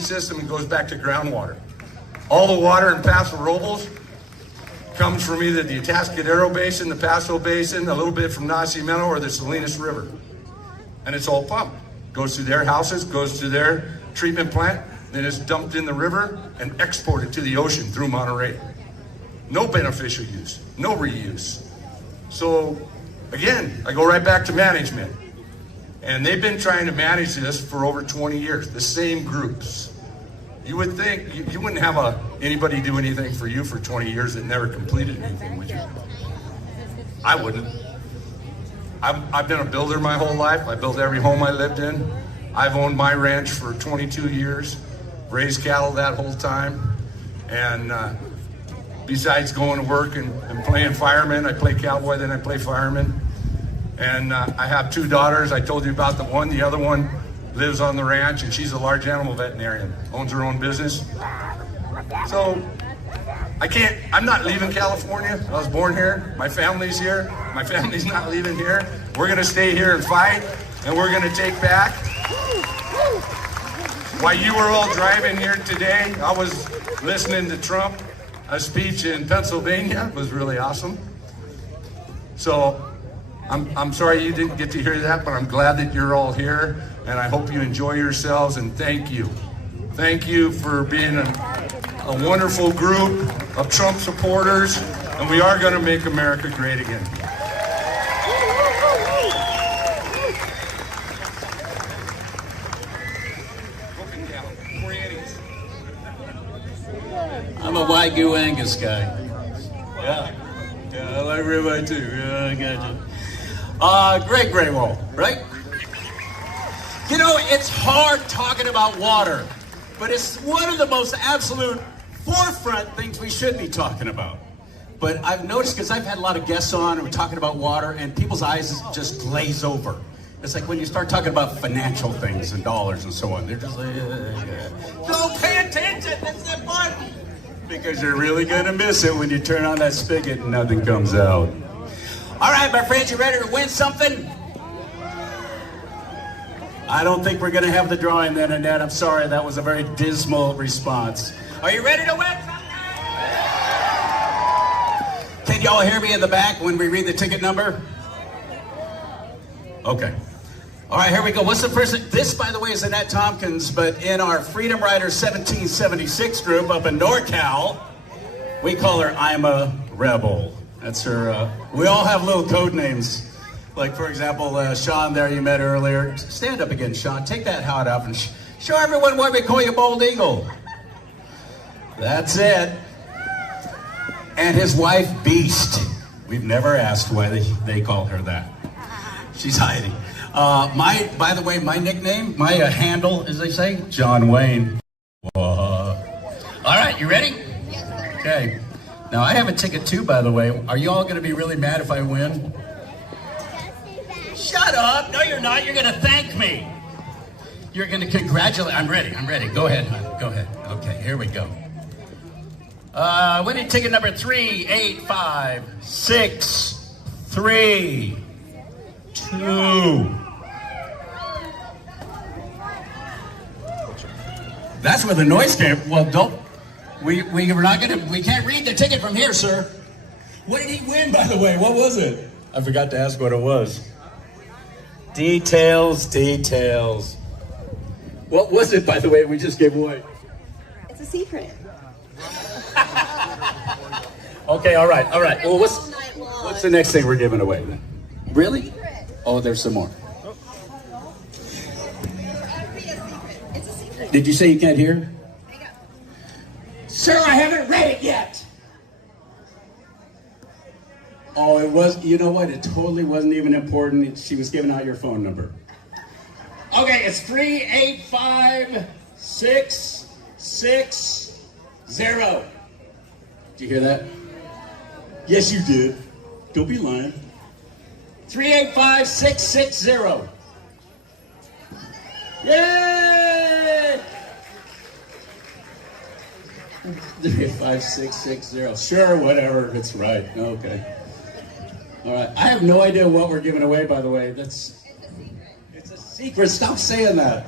system and goes back to groundwater. All the water in Paso Robles comes from either the Atascadero Basin, the Paso Basin, a little bit from Nacimiento, or the Salinas River. And it's all pumped. Goes to their houses, goes to their treatment plant, then it's dumped in the river and exported to the ocean through Monterey. No beneficial use, no reuse. So again, I go right back to management. And they've been trying to manage this for over 20 years, the same groups. You would think you wouldn't have anybody do anything for you for 20 years that never completed anything, would you? I wouldn't. I've been a builder my whole life. I built every home I lived in. I've owned my ranch for 22 years, raised cattle that whole time. And besides going to work and playing fireman, I play cowboy, then I play fireman. And I have two daughters. I told you about the one. The other one lives on the ranch, and she's a large animal veterinarian, owns her own business. So I'm not leaving California. I was born here. My family's here. My family's not leaving here. We're gonna stay here and fight, and we're gonna take back. While you were all driving here today, I was listening to Trump, a speech in Pennsylvania. It was really awesome. So I'm sorry you didn't get to hear that, but I'm glad that you're all here, and I hope you enjoy yourselves, and thank you. Thank you for being a wonderful group of Trump supporters, and we are going to make America great again. I'm a Wagyu Angus guy. Yeah, I like ribeye too. Yeah, I got you. Great Gray Wall, right? You know, it's hard talking about water, but it's one of the most absolute forefront things we should be talking about. But I've noticed, because I've had a lot of guests on and we're talking about water, and people's eyes just glaze over. It's like when you start talking about financial things and dollars and so on, they're just like, don't pay attention, that's important. Because you're really gonna miss it when you turn on that spigot and nothing comes out. All right, my friends, you ready to win something? I don't think we're gonna have the drawing then, Annette. I'm sorry, that was a very dismal response. Are you ready to win something? Can y'all hear me in the back when we read the ticket number? Okay. All right, here we go. What's the person? This, by the way, is Annette Tompkins, but in our Freedom Riders 1776 group up in NorCal, we call her I'm a Rebel. That's her, we all have little code names. Like, for example, Sean there you met earlier. Stand up again, Sean. Take that hat off and show everyone why we call you Bald Eagle. That's it. And his wife, Beast. We've never asked why they call her that. She's hiding. By the way, my nickname, my handle, as they say, John Wayne. All right, you ready? Yes. Okay. Now, I have a ticket too, by the way. Are you all going to be really mad if I win? Shut up. No, you're not. You're going to thank me. You're going to congratulate. I'm ready. Go ahead, hon. Go ahead. Okay, here we go. Winning ticket number 3856332. That's where the noise came. Well, don't. We can't read the ticket from here, sir. What did he win, by the way? What was it? I forgot to ask what it was. Details. What was it, by the way, we just gave away? It's a secret. Okay, all right. Well, what's the next thing we're giving away then? Really? Oh, there's some more. It's a secret. Did you say you can't hear? Sir, I haven't read it yet. Oh, it was, you know what? It totally wasn't even important. She was giving out your phone number. Okay, it's 3856660. Did you hear that? Yes, you did. Don't be lying. 3856660. Yay! 3856660. Sure, whatever. It's right. Okay. All right. I have no idea what we're giving away, by the way. It's a secret. Stop saying that.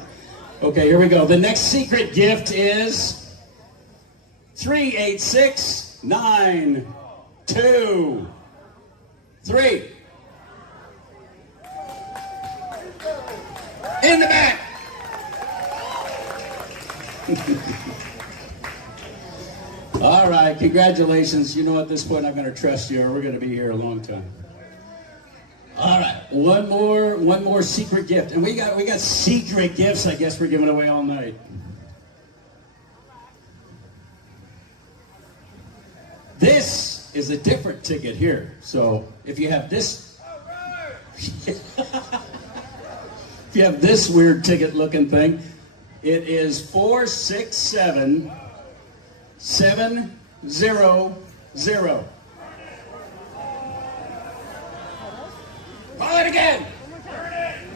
Okay, here we go. The next secret gift is 386-923. In the back. All right, congratulations. You know, at this point, I'm going to trust you, or we're going to be here a long time. All right, one more secret gift, and we got secret gifts. I guess we're giving away all night. This is a different ticket here. So if you have this, if you have this weird ticket-looking thing, it is 467700. Call it again.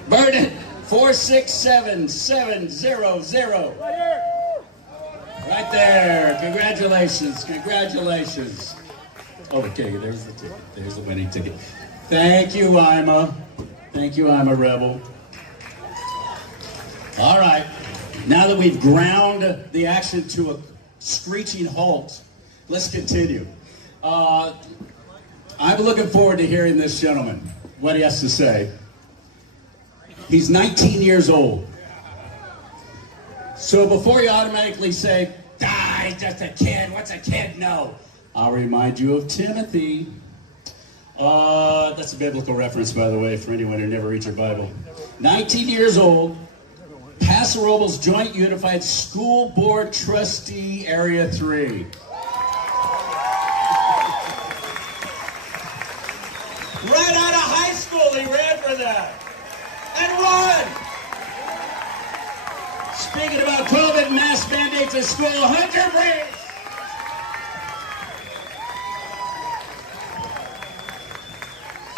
Burn it. 467700. Right there. Congratulations. Congratulations. Okay, there's the ticket. There's the winning ticket. Thank you, Ima. Thank you, Ima Rebel. All right. Now that we've ground the action to a screeching halt, let's continue. I'm looking forward to hearing this gentleman, what he has to say. He's 19 years old. So before you automatically say, he's just a kid, what's a kid? No. I'll remind you of Timothy. That's a biblical reference, by the way, for anyone who never reads your Bible. 19 years old, Paso Robles Joint Unified School Board Trustee, Area 3. Right out of high school, he ran for that. And won! Speaking about COVID mask mandates at school, Hunter Vance!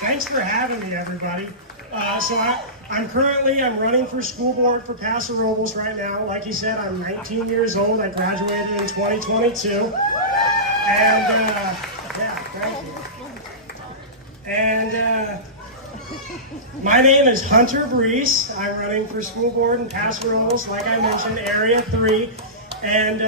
Thanks for having me, everybody. I'm running for school board for Paso Robles right now. Like he said, I'm 19 years old. I graduated in 2022. And, thank you. And, my name is Hunter Vance. I'm running for school board in Paso Robles, like I mentioned, Area 3. And,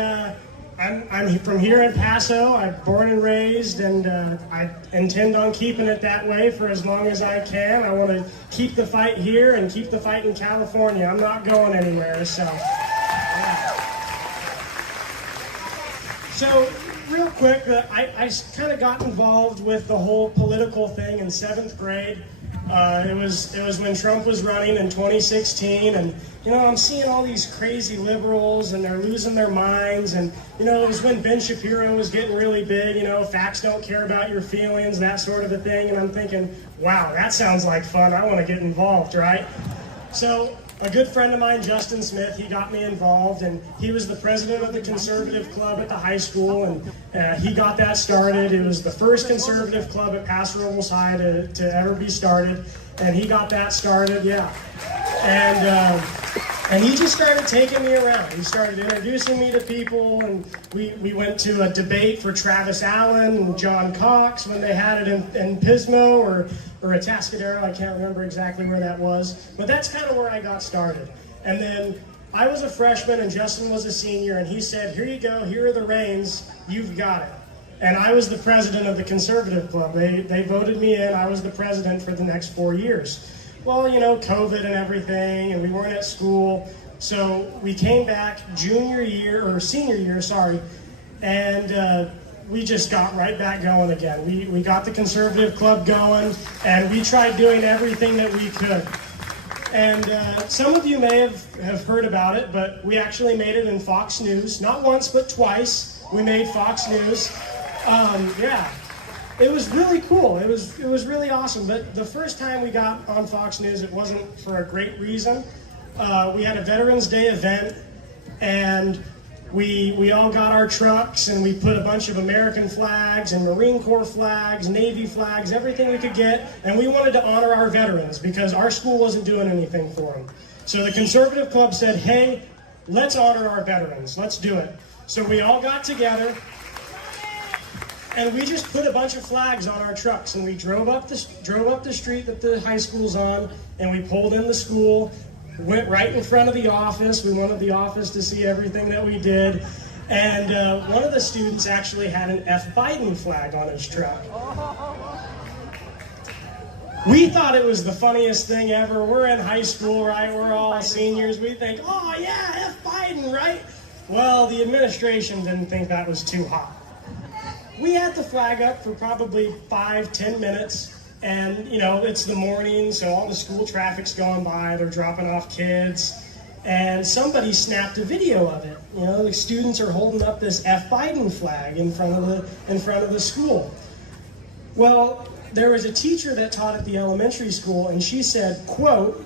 I'm from here in Paso. I'm born and raised, and I intend on keeping it that way for as long as I can. I want to keep the fight here and keep the fight in California. I'm not going anywhere, so. Yeah. So, real quick, I kind of got involved with the whole political thing in 7th grade. It was when Trump was running in 2016, and I'm seeing all these crazy liberals, and they're losing their minds, and it was when Ben Shapiro was getting really big. Facts don't care about your feelings, that sort of a thing, and I'm thinking, wow, that sounds like fun. I want to get involved, right? So a good friend of mine, Justin Smith, he got me involved, and he was the president of the conservative club at the high school, and he got that started. It was the first conservative club at Paso Robles High to ever be started, and he got that started, yeah. And he just started taking me around. He started introducing me to people, and we went to a debate for Travis Allen and John Cox when they had it in Pismo or Atascadero. I can't remember exactly where that was. But that's kind of where I got started. And then I was a freshman and Justin was a senior, and he said, here you go, here are the reins, you've got it. And I was the president of the conservative club. They voted me in. I was the president for the next 4 years. Well, COVID and everything, and we weren't at school. So we came back senior year, and we just got right back going again. We got the conservative club going, and we tried doing everything that we could. And some of you may have heard about it, but we actually made it in Fox News. Not once, but twice. We made Fox News. Yeah. It was really cool. It was really awesome. But the first time we got on Fox News, it wasn't for a great reason. We had a Veterans Day event, and we all got our trucks, and we put a bunch of American flags and Marine Corps flags, Navy flags, everything we could get, and we wanted to honor our veterans because our school wasn't doing anything for them. So the conservative club said, hey, let's honor our veterans. Let's do it. So we all got together, and we just put a bunch of flags on our trucks, and we drove up the street that the high school's on, and we pulled in the school, went right in front of the office. We wanted the office to see everything that we did. And one of the students actually had an F. Biden flag on his truck. We thought it was the funniest thing ever. We're in high school, right? We're all seniors. We think, oh yeah, F. Biden, right? Well, the administration didn't think that was too hot. We had the flag up for probably 5-10 minutes. And, you know, it's the morning, so all the school traffic's going by. They're dropping off kids. And somebody snapped a video of it. You know, the students are holding up this F. Biden flag in front of the school. Well, there was a teacher that taught at the elementary school, and she said, quote,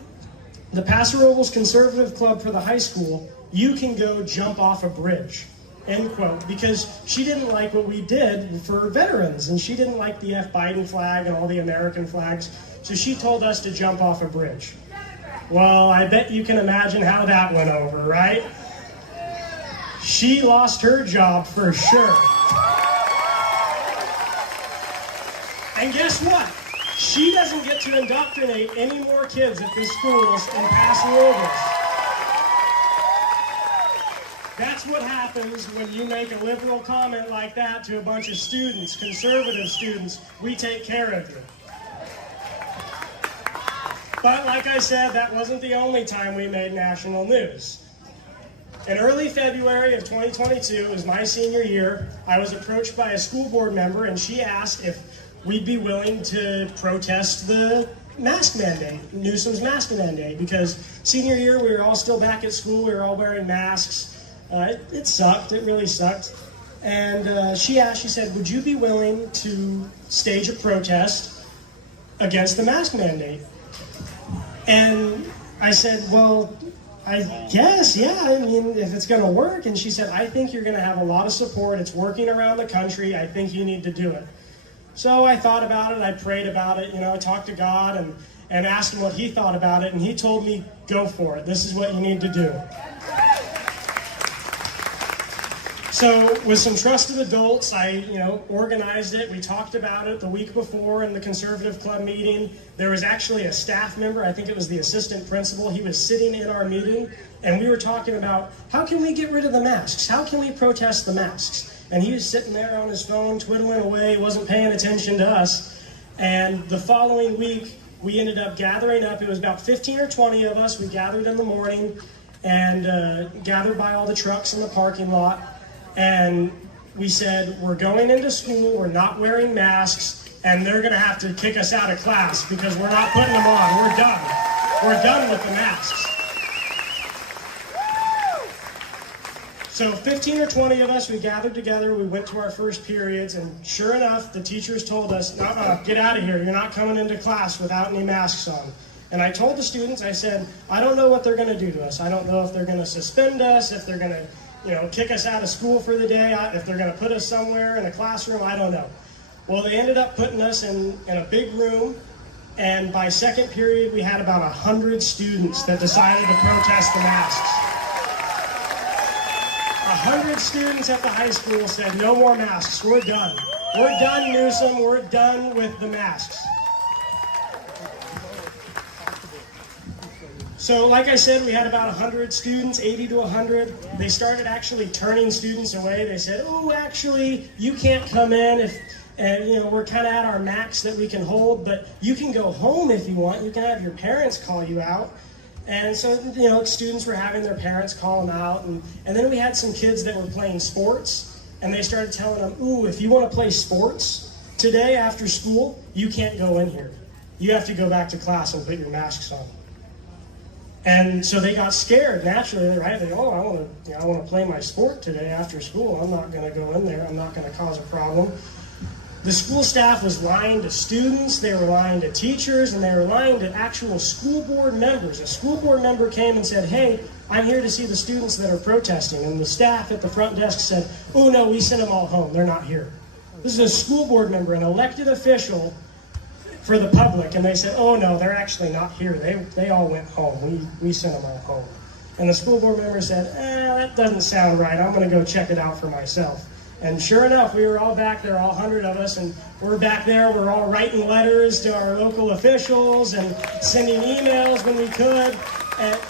"The Paso Robles Conservative Club for the high school, you can go jump off a bridge." End quote. Because she didn't like what we did for veterans, and she didn't like the F. Biden flag and all the American flags, so she told us to jump off a bridge. Well, I bet you can imagine how that went over, right? She lost her job for sure. And guess what? She doesn't get to indoctrinate any more kids at the schools in Paso Robles. That's what happens when you make a liberal comment like that to a bunch of students, conservative students. We take care of you. But like I said, that wasn't the only time we made national news. In early February of 2022, it was my senior year, I was approached by a school board member, and she asked if we'd be willing to protest the mask mandate, Newsom's mask mandate, because senior year we were all still back at school, we were all wearing masks. It sucked, it really sucked. And she said, would you be willing to stage a protest against the mask mandate? And I said, well, I guess, yeah, I mean, if it's gonna work. And she said, I think you're gonna have a lot of support, it's working around the country, I think you need to do it. So I thought about it, I prayed about it, you know, I talked to God and asked him what he thought about it, and he told me, go for it, this is what you need to do. So with some trusted adults, I organized it. We talked about it the week before in the Conservative Club meeting. There was actually a staff member, I think it was the assistant principal, he was sitting in our meeting, and we were talking about, how can we get rid of the masks? How can we protest the masks? And he was sitting there on his phone, twiddling away, wasn't paying attention to us. And the following week, we ended up gathering up. It was about 15 or 20 of us. We gathered in the morning and gathered by all the trucks in the parking lot. And we said, we're going into school, we're not wearing masks, and they're gonna have to kick us out of class because we're not putting them on. We're done. We're done with the masks. So 15 or 20 of us, we gathered together, we went to our first periods, and sure enough, the teachers told us, get out of here, you're not coming into class without any masks on. And I told the students, I said, I don't know what they're gonna do to us. I don't know if they're gonna suspend us, if they're gonna kick us out of school for the day, if they're gonna put us somewhere in a classroom, I don't know. Well, they ended up putting us in a big room, and by second period, we had about 100 students that decided to protest the masks. 100 students at the high school said, no more masks, we're done. We're done, Newsom, we're done with the masks. So like I said, we had about 100 students, 80 to 100. They started actually turning students away. They said, oh, actually, you can't come in we're kind of at our max that we can hold, but you can go home if you want. You can have your parents call you out. And so, students were having their parents call them out. And then we had some kids that were playing sports, and they started telling them, ooh, if you want to play sports today after school, you can't go in here. You have to go back to class and put your masks on. And so they got scared naturally, right? They go, I want to play my sport today after school. I'm not going to go in there. I'm not going to cause a problem. The school staff was lying to students, they were lying to teachers, and they were lying to actual school board members. A school board member came and said, hey, I'm here to see the students that are protesting. And the staff at the front desk said, oh no, we sent them all home, they're not here. This is a school board member, an elected official for the public, and they said, oh no, they're actually not here. They all went home, we sent them all home. And the school board member said, that doesn't sound right, I'm gonna go check it out for myself. And sure enough, we were all back there, all 100 of us, and we're back there, we're all writing letters to our local officials and sending emails when we could. And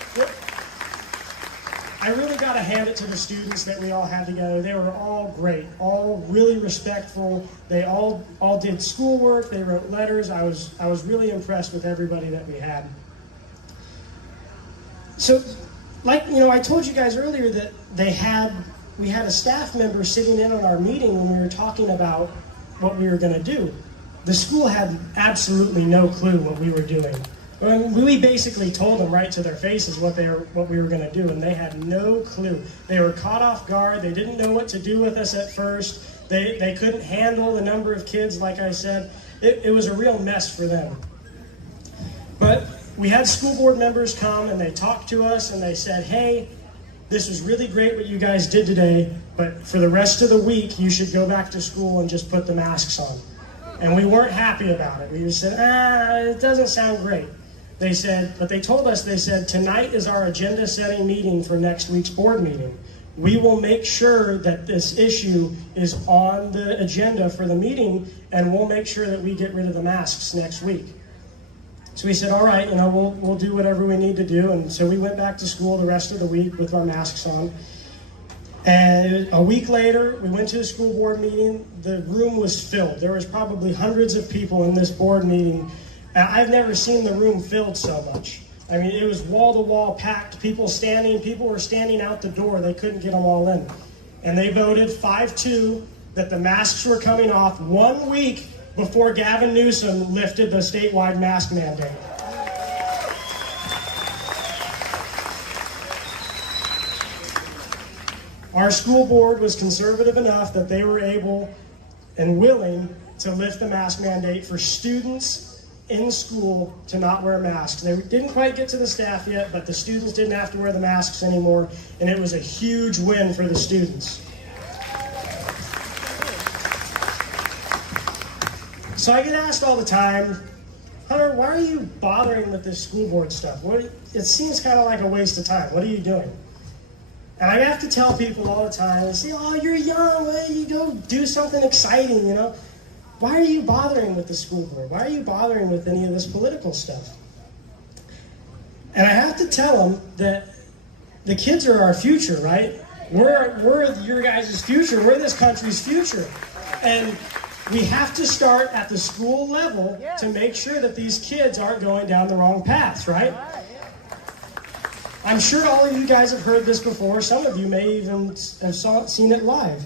I really got to hand it to the students that we all had together. They were all great, all really respectful. They all did schoolwork. They wrote letters. I was really impressed with everybody that we had. So, I told you guys earlier that we had a staff member sitting in on our meeting when we were talking about what we were going to do. The school had absolutely no clue what we were doing. I mean, we basically told them right to their faces what we were going to do, and they had no clue. They were caught off guard. They didn't know what to do with us at first. They couldn't handle the number of kids, like I said. It was a real mess for them. But we had school board members come, and they talked to us, and they said, hey, this was really great what you guys did today, but for the rest of the week, you should go back to school and just put the masks on. And we weren't happy about it. We just said, it doesn't sound great. They said, but they told us, they said, tonight is our agenda setting meeting for next week's board meeting. We will make sure that this issue is on the agenda for the meeting, and we'll make sure that we get rid of the masks next week. So we said, all right, we'll do whatever we need to do. And so we went back to school the rest of the week with our masks on. And a week later, we went to the school board meeting. The room was filled. There was probably hundreds of people in this board meeting. I've never seen the room filled so much. I mean, it was wall-to-wall packed. People were standing out the door. They couldn't get them all in. And they voted 5-2 that the masks were coming off 1 week before Gavin Newsom lifted the statewide mask mandate. Our school board was conservative enough that they were able and willing to lift the mask mandate for students in school to not wear masks. They didn't quite get to the staff yet, but the students didn't have to wear the masks anymore, and it was a huge win for the students. So I get asked all the time, Hunter, why are you bothering with this school board stuff? It seems kind of like a waste of time. What are you doing? And I have to tell people all the time, they say, oh, you're young, why don't you go do something exciting, Why are you bothering with the school board? Why are you bothering with any of this political stuff? And I have to tell them that the kids are our future, right? We're your guys' future. We're this country's future. And we have to start at the school level to make sure that these kids aren't going down the wrong paths, right? I'm sure all of you guys have heard this before. Some of you may even have seen it live.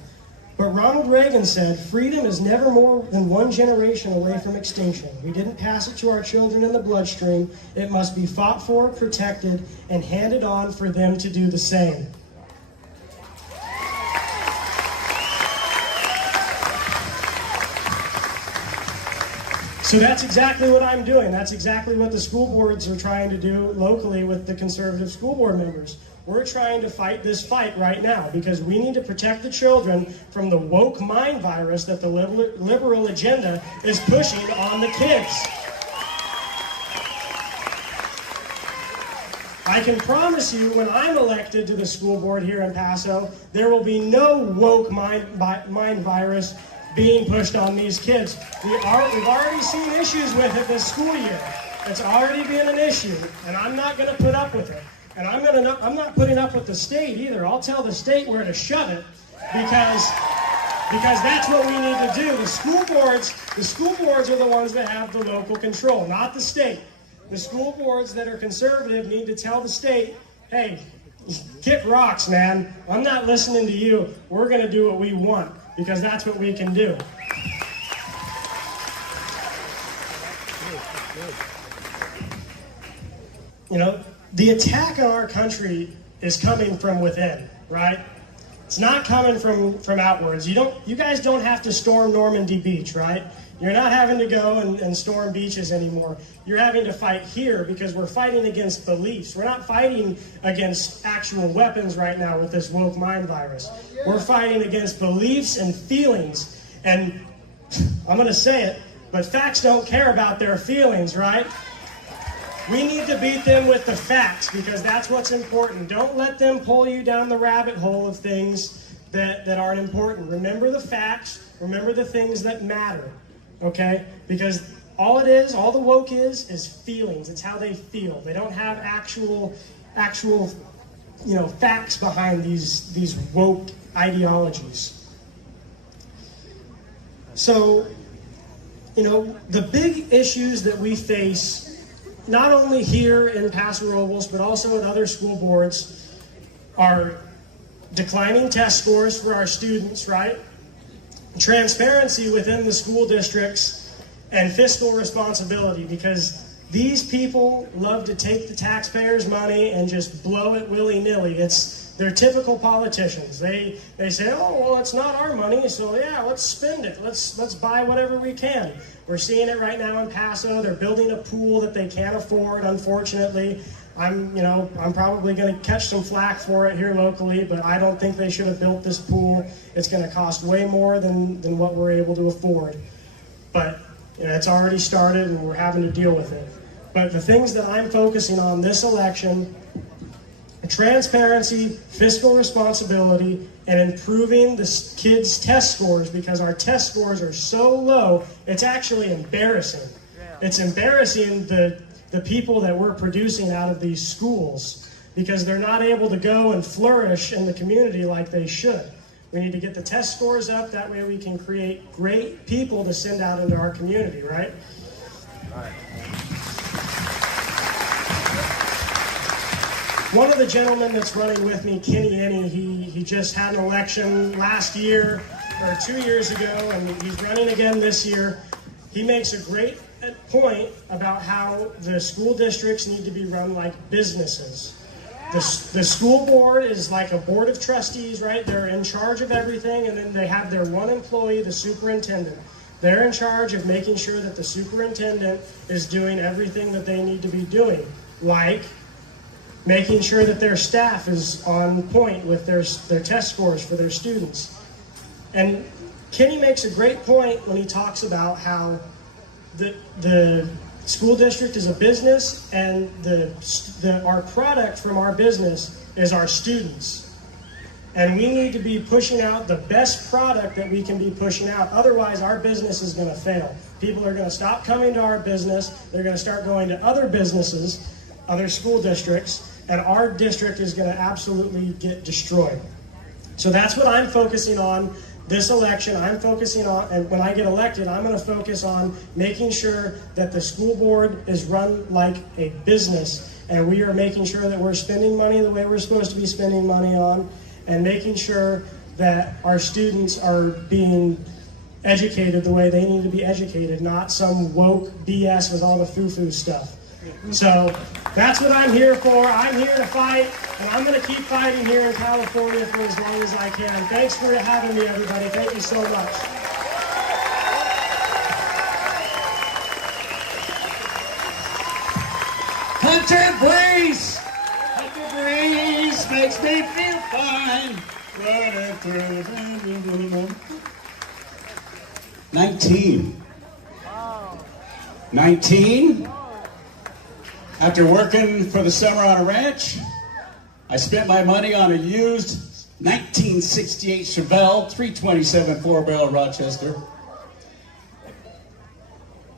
But Ronald Reagan said, freedom is never more than one generation away from extinction. We didn't pass it to our children in the bloodstream. It must be fought for, protected, and handed on for them to do the same. So that's exactly what I'm doing. That's exactly what the school boards are trying to do locally with the conservative school board members. We're trying to fight this fight right now because we need to protect the children from the woke mind virus that the liberal agenda is pushing on the kids. I can promise you when I'm elected to the school board here in Paso, there will be no woke mind virus being pushed on these kids. We've already seen issues with it this school year. It's already been an issue, and I'm not going to put up with it. And I'm not putting up with the state either. I'll tell the state where to shove it because that's what we need to do. The school boards are the ones that have the local control, not the state. The school boards that are conservative need to tell the state, hey, kick rocks, man. I'm not listening to you. We're going to do what we want because that's what we can do. The attack on our country is coming from within, right? It's not coming from outwards. You guys don't have to storm Normandy Beach, right? You're not having to go and storm beaches anymore. You're having to fight here because we're fighting against beliefs. We're not fighting against actual weapons right now with this woke mind virus. We're fighting against beliefs and feelings. And I'm going to say it, but facts don't care about their feelings, right? We need to beat them with the facts because that's what's important. Don't let them pull you down the rabbit hole of things that aren't important. Remember the facts. Remember the things that matter, okay? Because all the woke is feelings. It's how they feel. They don't have actual actual, facts behind these woke ideologies. So, the big issues that we face, not only here in Paso Robles, but also at other school boards, are declining test scores for our students, right? Transparency within the school districts, and fiscal responsibility, because these people love to take the taxpayers' money and just blow it willy-nilly. They're typical politicians. They say, oh, well, it's not our money, so yeah, let's spend it. Let's buy whatever we can. We're seeing it right now in Paso. They're building a pool that they can't afford, unfortunately. I'm probably going to catch some flack for it here locally, but I don't think they should have built this pool. It's going to cost way more than what we're able to afford. But it's already started, and we're having to deal with it. But the things that I'm focusing on this election: transparency, fiscal responsibility, and improving the kids' test scores, because our test scores are so low, it's actually embarrassing. It's embarrassing the people that we're producing out of these schools, because they're not able to go and flourish in the community like they should. We need to get the test scores up, that way we can create great people to send out into our community, right? One of the gentlemen that's running with me, Kenny Ennie, he just had an election last year or 2 years ago, and he's running again this year. He makes a great point about how the school districts need to be run like businesses. The school board is like a board of trustees, right? They're in charge of everything, and then they have their one employee, the superintendent. They're in charge of making sure that the superintendent is doing everything that they need to be doing, like making sure that their staff is on point with their test scores for their students. And Kenny makes a great point when he talks about how the school district is a business, and our product from our business is our students. And we need to be pushing out the best product that we can be pushing out. Otherwise, our business is going to fail. People are going to stop coming to our business. They're going to start going to other businesses, other school districts, and our district is going to absolutely get destroyed. So that's what I'm focusing on this election. I'm focusing on, and when I get elected, I'm going to focus on making sure that the school board is run like a business, and we are making sure that we're spending money the way we're supposed to be spending money on, and making sure that our students are being educated the way they need to be educated, not some woke BS with all the foo-foo stuff. So that's what I'm here for. I'm here to fight, and I'm going to keep fighting here in California for as long as I can. Thanks for having me, everybody. Thank you so much. Hunter Breeze makes me feel fine. Running through the 19. After working for the summer on a ranch, I spent my money on a used 1968 Chevelle 327 4-barrel Rochester.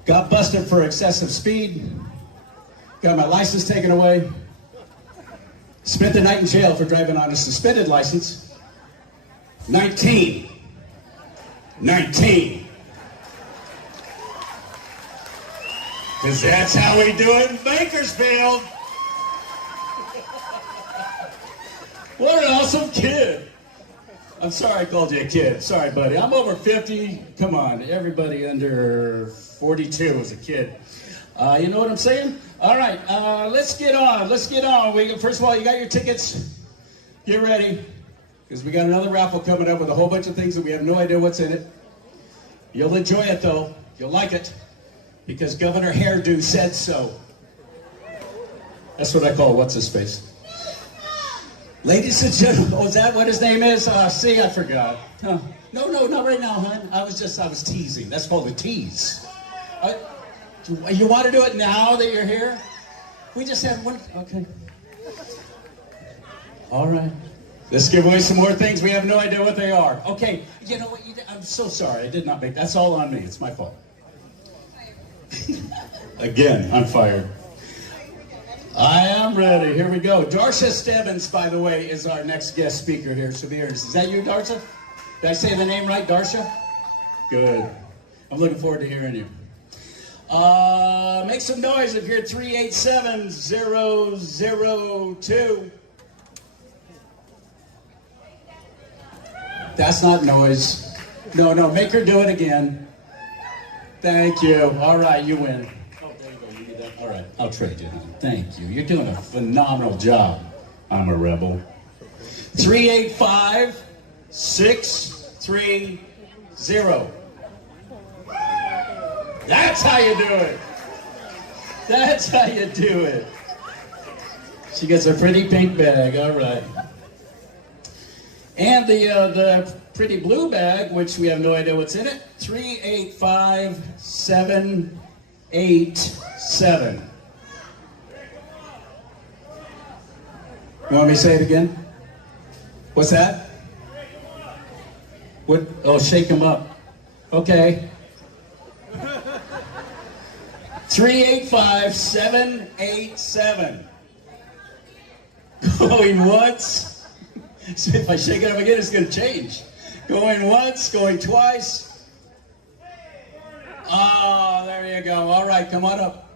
Got busted for excessive speed. Got my license taken away. Spent the night in jail for driving on a suspended license. 19. Because that's how we do it in Bakersfield. What an awesome kid. I'm sorry I called you a kid. Sorry, buddy. I'm over 50. Come on. Everybody under 42 is a kid. You know what I'm saying? All right. Let's get on. First of all, you got your tickets. Get ready. Because we got another raffle coming up with a whole bunch of things that we have no idea what's in it. You'll enjoy it, though. You'll like it. Because Governor Hairdo said so. That's what I call what's-his-face. Ladies and gentlemen, oh, is that what his name is? See, I forgot. Huh. No, not right now, hon. I was teasing. That's called a tease. You want to do it now that you're here? We just had one. Okay. All right. Let's give away some more things. We have no idea what they are. Okay. You know what? I'm so sorry. I did not make. That's all on me. It's my fault. Again, I'm fired. I am ready. Here we go. Darsha Stebbins, by the way, is our next guest speaker here. Severes. Is that you, Darsha? Did I say the name right, Darsha? Good. I'm looking forward to hearing you. Make some noise if you're at 387-002. That's not noise. No, make her do it again. Thank you. All right, you win. Oh, there you go. You need that. All right, I'll trade you. Thank you. You're doing a phenomenal job. I'm a rebel. 385-630. That's how you do it. That's how you do it. She gets a pretty pink bag. All right. And the pretty blue bag, which we have no idea what's in it, 385-787. You want me to say it again? What's that? What? Oh, shake them up. Okay. 385-787. Going once. So if I shake it up again, it's going to change. Going once, going twice. Oh, there you go. All right, come on up.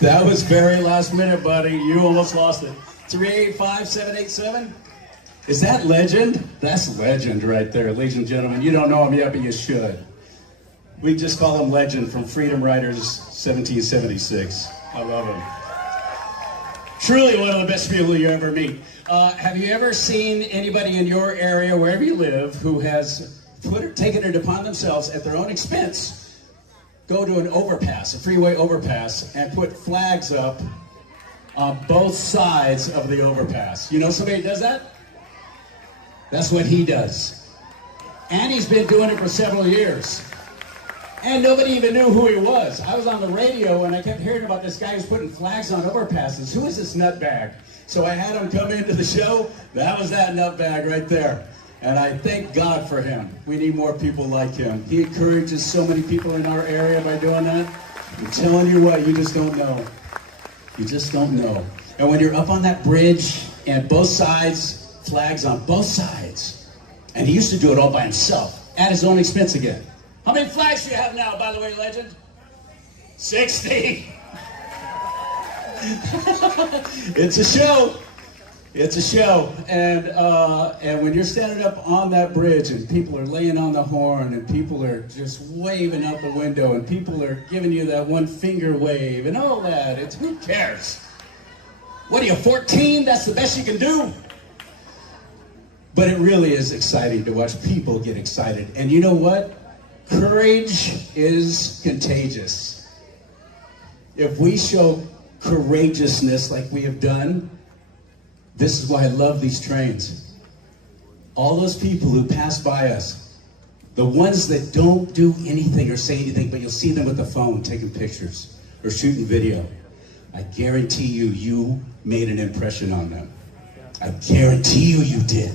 That was very last minute, buddy. You almost lost it. 385-787. Is that legend? That's legend right there, ladies and gentlemen. You don't know him yet, but you should. We just call him Legend from Freedom Riders 1776. I love him. Truly one of the best people you ever meet. Have you ever seen anybody in your area, wherever you live, who has taken it upon themselves at their own expense, go to an overpass, a freeway overpass, and put flags up on both sides of the overpass? You know somebody who does that? That's what he does. And he's been doing it for several years. And nobody even knew who he was. I was on the radio and I kept hearing about this guy who's putting flags on overpasses. Who is this nutbag? So I had him come into the show. That was that nutbag right there. And I thank God for him. We need more people like him. He encourages so many people in our area by doing that. I'm telling you what, you just don't know. You just don't know. And when you're up on that bridge and both sides, flags on both sides, and he used to do it all by himself, at his own expense again. How many flags do you have now, by the way, Legend? 60. It's a show. It's a show. And when you're standing up on that bridge and people are laying on the horn and people are just waving out the window and people are giving you that one finger wave and all that, it's who cares? What are you, 14? That's the best you can do? But it really is exciting to watch people get excited. And you know what? Courage is contagious. If we show courageousness like we have done, this is why I love these trains. All those people who pass by us, the ones that don't do anything or say anything, but you'll see them with the phone taking pictures or shooting video, I guarantee you made an impression on them. I guarantee you did.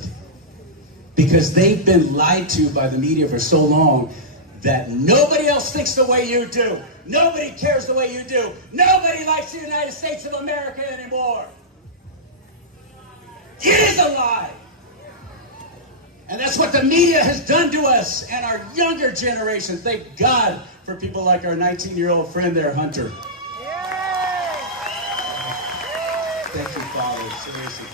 Because they've been lied to by the media for so long that nobody else thinks the way you do. Nobody cares the way you do. Nobody likes the United States of America anymore. It is a lie. And that's what the media has done to us and our younger generation. Thank God for people like our 19-year-old friend there, Hunter. Thank you, Father. Seriously.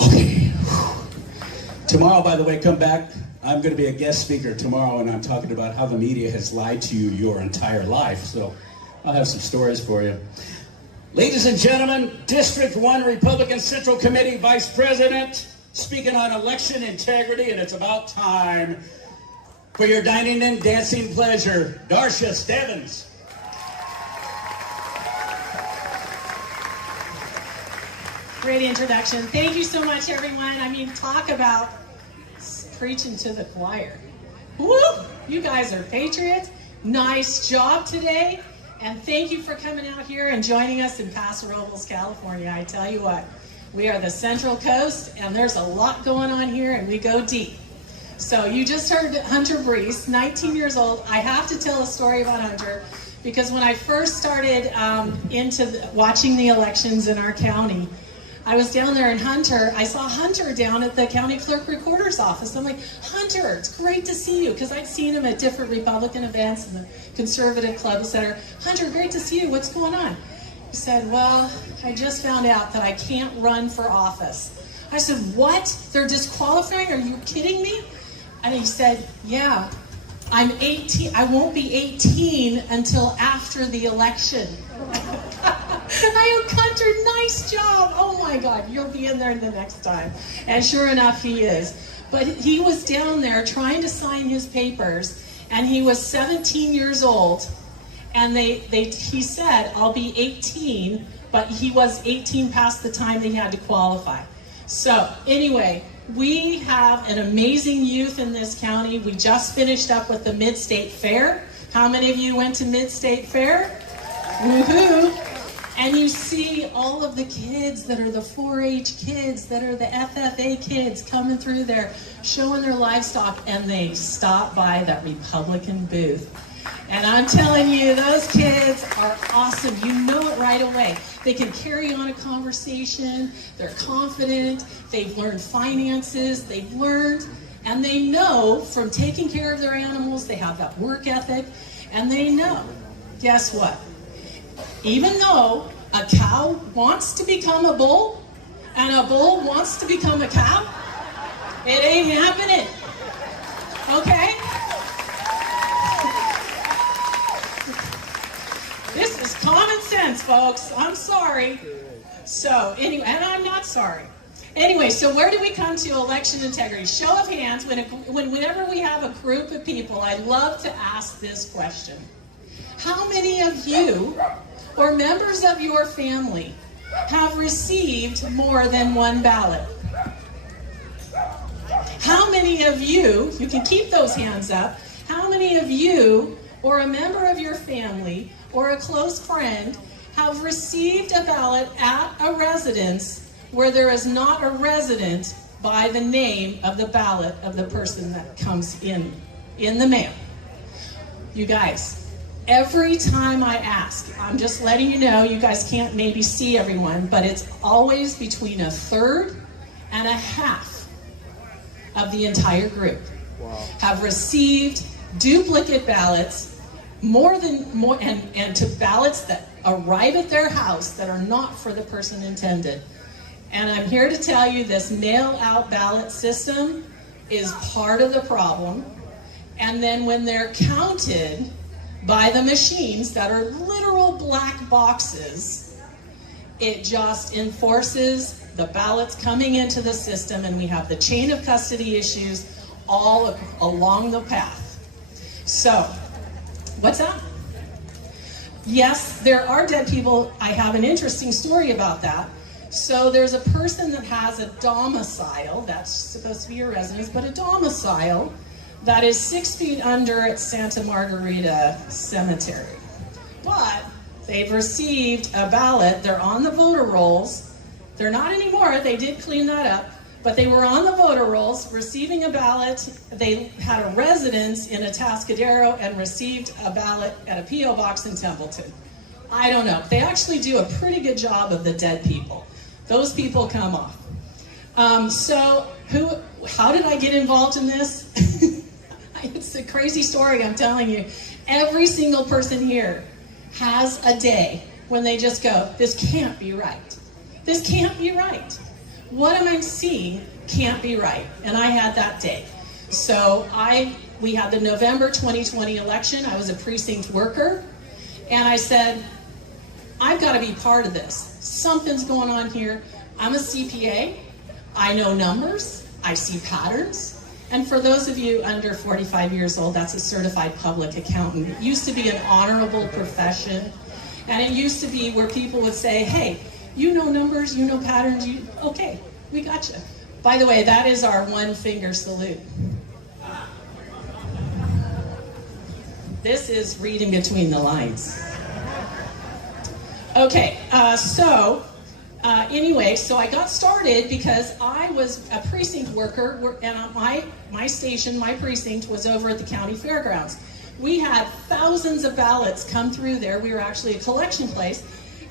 Okay. Tomorrow, by the way, come back. I'm going to be a guest speaker tomorrow, and I'm talking about how the media has lied to you your entire life. So I'll have some stories for you. Ladies and gentlemen, District 1 Republican Central Committee Vice President, speaking on election integrity, and it's about time for your dining and dancing pleasure, Darsha Stebbins. Great introduction. Thank you so much, everyone. I mean, talk about preaching to the choir. Woo! You guys are patriots. Nice job today. And thank you for coming out here and joining us in Paso Robles, California. I tell you what, we are the Central Coast, and there's a lot going on here, and we go deep. So you just heard Hunter Brees, 19 years old. I have to tell a story about Hunter because when I first started watching the elections in our county, I was down there in Hunter. I saw Hunter down at the county clerk recorder's office. I'm like, Hunter, it's great to see you, because I'd seen him at different Republican events and the conservative club, etc. Hunter, great to see you. What's going on? He said, well, I just found out that I can't run for office. I said, what? They're disqualifying? Are you kidding me? And he said, yeah, I'm 18. I won't be 18 until after the election. I go, Hunter, nice job. Oh my God, you'll be in there the next time. And sure enough, he is. But he was down there trying to sign his papers, and he was 17 years old. And he said, I'll be 18, but he was 18 past the time that he had to qualify. So anyway, we have an amazing youth in this county. We just finished up with the Mid-State Fair. How many of you went to Mid-State Fair? Woohoo! And you see all of the kids that are the 4-H kids, that are the FFA kids coming through there, showing their livestock, and they stop by that Republican booth. And I'm telling you, those kids are awesome. You know it right away. They can carry on a conversation. They're confident. They've learned finances. They've learned, and they know from taking care of their animals, they have that work ethic, and they know, guess what? Even though a cow wants to become a bull, and a bull wants to become a cow, it ain't happening. Okay? This is common sense, folks. I'm sorry. So, anyway, and I'm not sorry. Anyway, so where do we come to election integrity? Show of hands, whenever we have a group of people, I love to ask this question. How many of you, or members of your family, have received more than one ballot? How many of you can keep those hands up, how many of you, or a member of your family, or a close friend, have received a ballot at a residence where there is not a resident by the name of the ballot of the person that comes in the mail? You guys, every time I ask, I'm just letting you know, you guys can't maybe see everyone, but it's always between a third and a half of the entire group have received duplicate ballots, and to ballots that arrive at their house that are not for the person intended. And I'm here to tell you this mail-out ballot system is part of the problem. And then when they're counted by the machines that are literal black boxes, it just enforces the ballots coming into the system, and we have the chain of custody issues all along the path. So, what's that? Yes, there are dead people. I have an interesting story about that. So there's a person that has a domicile, that's supposed to be a residence, but a domicile that is 6 feet under at Santa Margarita Cemetery. But they've received a ballot, they're on the voter rolls. They're not anymore, they did clean that up, but they were on the voter rolls receiving a ballot. They had a residence in Atascadero and received a ballot at a P.O. box in Templeton. I don't know. They actually do a pretty good job of the dead people. Those people come off. How did I get involved in this? It's a crazy story, I'm telling you. Every single person here has a day when they just go, this can't be right. This can't be right. What am seeing can't be right. And I had that day. So we had the November 2020 election. I was a precinct worker. And I said, I've got to be part of this. Something's going on here. I'm a CPA. I know numbers. I see patterns. And for those of you under 45 years old, that's a certified public accountant. It used to be an honorable profession. And it used to be where people would say, hey, you know numbers, you know patterns, okay, we got you. By the way, that is our one finger salute. This is reading between the lines. Okay, so Anyway, so I got started because I was a precinct worker, and my station, my precinct, was over at the county fairgrounds. We had thousands of ballots come through there. We were actually a collection place,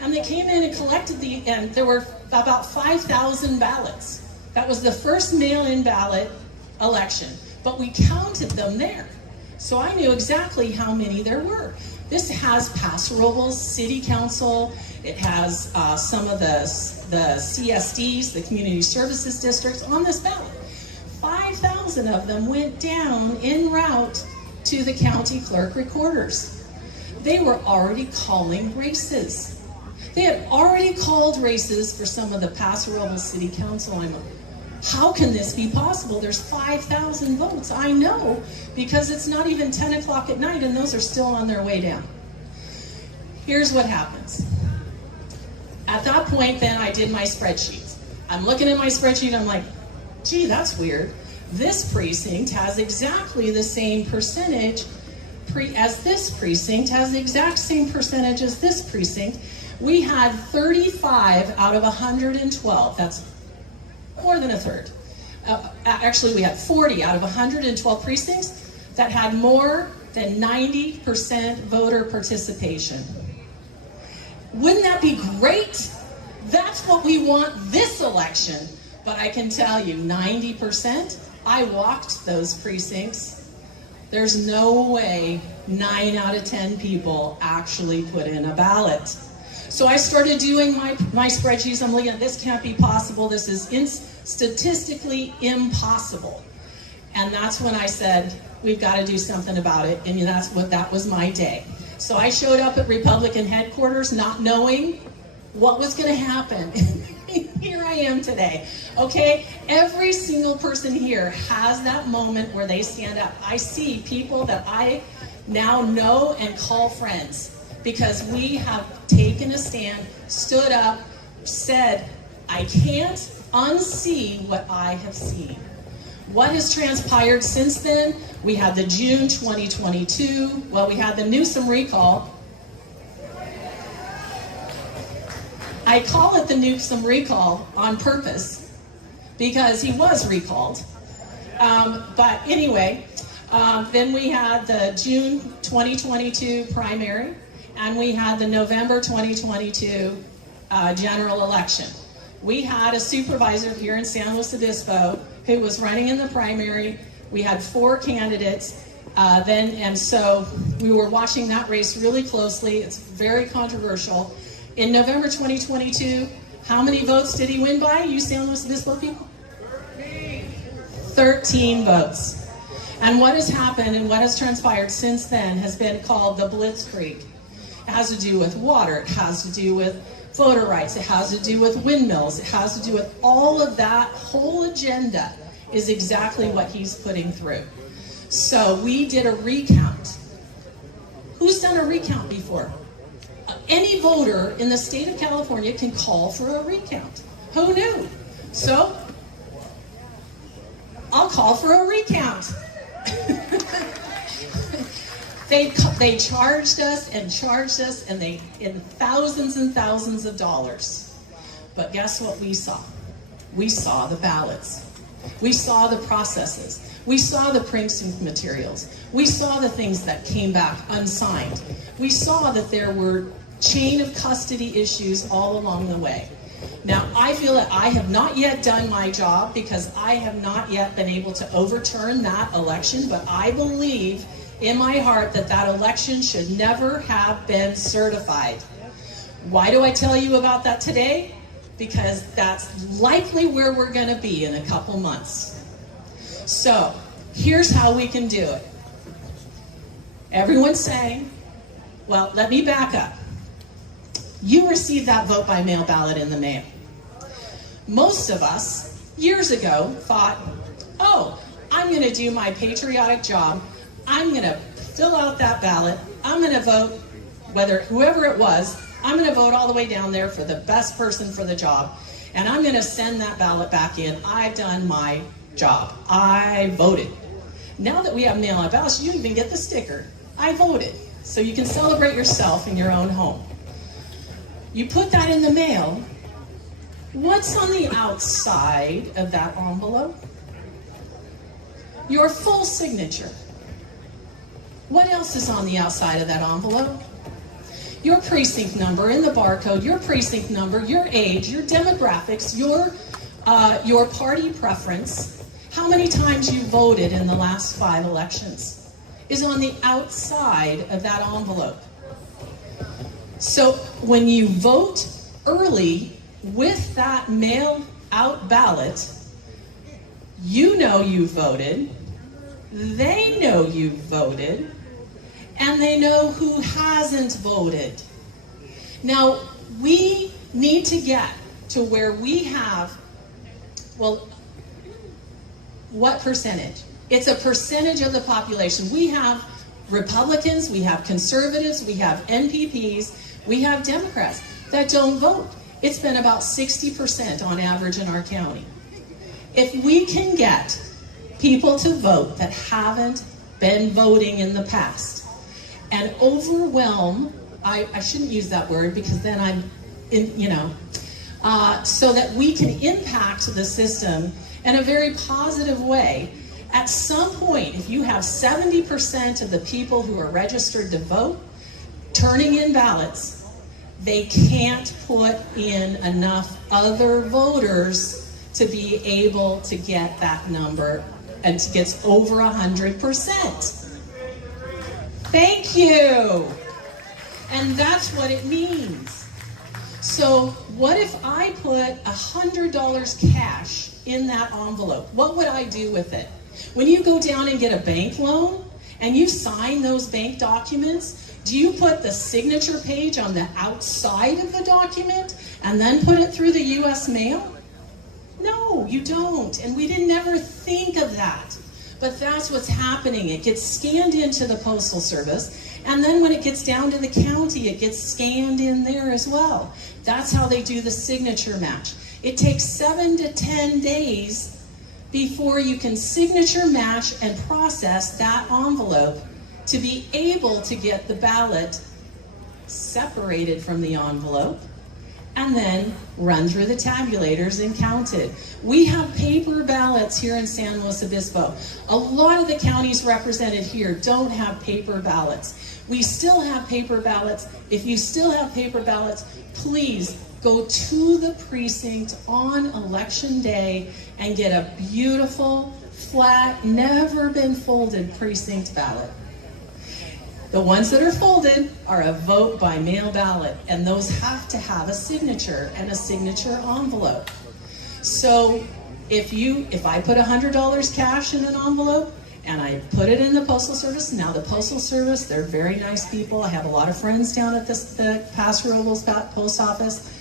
and they came in and collected and there were about 5,000 ballots. That was the first mail-in ballot election, but we counted them there. So I knew exactly how many there were. This has Paso Robles City Council. It has some of the CSDs, the Community Services Districts, on this ballot. 5,000 of them went down en route to the county clerk recorders. They were already calling races. They had already called races for some of the Paso Robles City Council. I'm like, how can this be possible? There's 5,000 votes. I know, because it's not even 10 o'clock at night and those are still on their way down. Here's what happens. At that point, then, I did my spreadsheets. I'm looking at my spreadsheet, I'm like, gee, that's weird. This precinct has exactly the same percentage as this precinct, has the exact same percentage as this precinct. We had 35 out of 112. That's more than a third. Actually, we had 40 out of 112 precincts that had more than 90% voter participation. Wouldn't that be great? That's what we want this election. But I can tell you, 90%, I walked those precincts. There's no way 9 out of 10 people actually put in a ballot. So I started doing my spreadsheets. I'm looking at, this can't be possible. This is statistically impossible. And that's when I said, we've got to do something about it. And that was my day. So I showed up at Republican headquarters not knowing what was going to happen. Here I am today. Okay? Every single person here has that moment where they stand up. I see people that I now know and call friends, because we have taken a stand, stood up, said, I can't unsee what I have seen. What has transpired since then? We had the June 2022, we had the Newsom recall. I call it the Newsom recall on purpose because he was recalled. But anyway, then we had the June 2022 primary, and we had the November 2022 general election. We had a supervisor here in San Luis Obispo who was running in the primary. We had 4 candidates and so we were watching that race really closely. It's very controversial. In November 2022, how many votes did he win by, you San Luis Obispo people? 13 votes. And what has happened and what has transpired since then has been called the Blitzkrieg. It has to do with water, it has to do with voter rights, it has to do with windmills, it has to do with all of that. Whole agenda is exactly what he's putting through. So we did a recount. Who's done a recount before? Any voter in the state of California can call for a recount. Who knew? So I'll call for a recount. They charged us and in thousands and thousands of dollars. But guess what we saw? We saw the ballots. We saw the processes. We saw the precinct materials. We saw the things that came back unsigned. We saw that there were chain of custody issues all along the way. Now, I feel that I have not yet done my job because I have not yet been able to overturn that election, but I believe in my heart that that election should never have been certified. Why do I tell you about that today? Because that's likely where we're going to be in a couple months. So, here's how we can do it. Everyone's saying, well, let me back up. You received that vote by mail ballot in the mail. Most of us, years ago, thought, oh, I'm going to do my patriotic job. I'm going to fill out that ballot. I'm going to vote, whoever it was, I'm going to vote all the way down there for the best person for the job. And I'm going to send that ballot back in. I've done my job. I voted. Now that we have mail-out ballots, you even get the sticker. I voted. So you can celebrate yourself in your own home. You put that in the mail, What's on the outside of that envelope? Your full signature. What else is on the outside of that envelope? Your precinct number in the barcode, your precinct number, your age, your demographics, your party preference, how many times you voted in the last 5 elections is on the outside of that envelope. So when you vote early with that mail-out ballot, you know you voted, they know you voted, and they know who hasn't voted. Now, we need to get to where we have, well, what percentage? It's a percentage of the population. We have Republicans, we have conservatives, we have NPPs, we have Democrats that don't vote. It's been about 60% on average in our county. If we can get people to vote that haven't been voting in the past and overwhelm, I shouldn't use that word because then I'm, so that we can impact the system in a very positive way. At some point, if you have 70% of the people who are registered to vote turning in ballots, they can't put in enough other voters to be able to get that number, and it gets over 100%. Thank you. And that's what it means. So what if I put $100 cash in that envelope? What would I do with it? When you go down and get a bank loan and you sign those bank documents, do you put the signature page on the outside of the document and then put it through the US mail? No, you don't. And we didn't ever think of that. But that's what's happening. It gets scanned into the Postal Service, and then when it gets down to the county, it gets scanned in there as well. That's how they do the signature match. It takes 7 to 10 days before you can signature match and process that envelope to be able to get the ballot separated from the envelope and then run through the tabulators and counted. We have paper ballots here in San Luis Obispo. A lot of the counties represented here don't have paper ballots. We still have paper ballots. If you still have paper ballots, please go to the precinct on election day and get a beautiful, flat, never been folded precinct ballot. The ones that are folded are a vote by mail ballot, and those have to have a signature and a signature envelope. So if I put $100 cash in an envelope and I put it in the Postal Service, now the Postal Service, they're very nice people. I have a lot of friends down at the Paso Robles post office,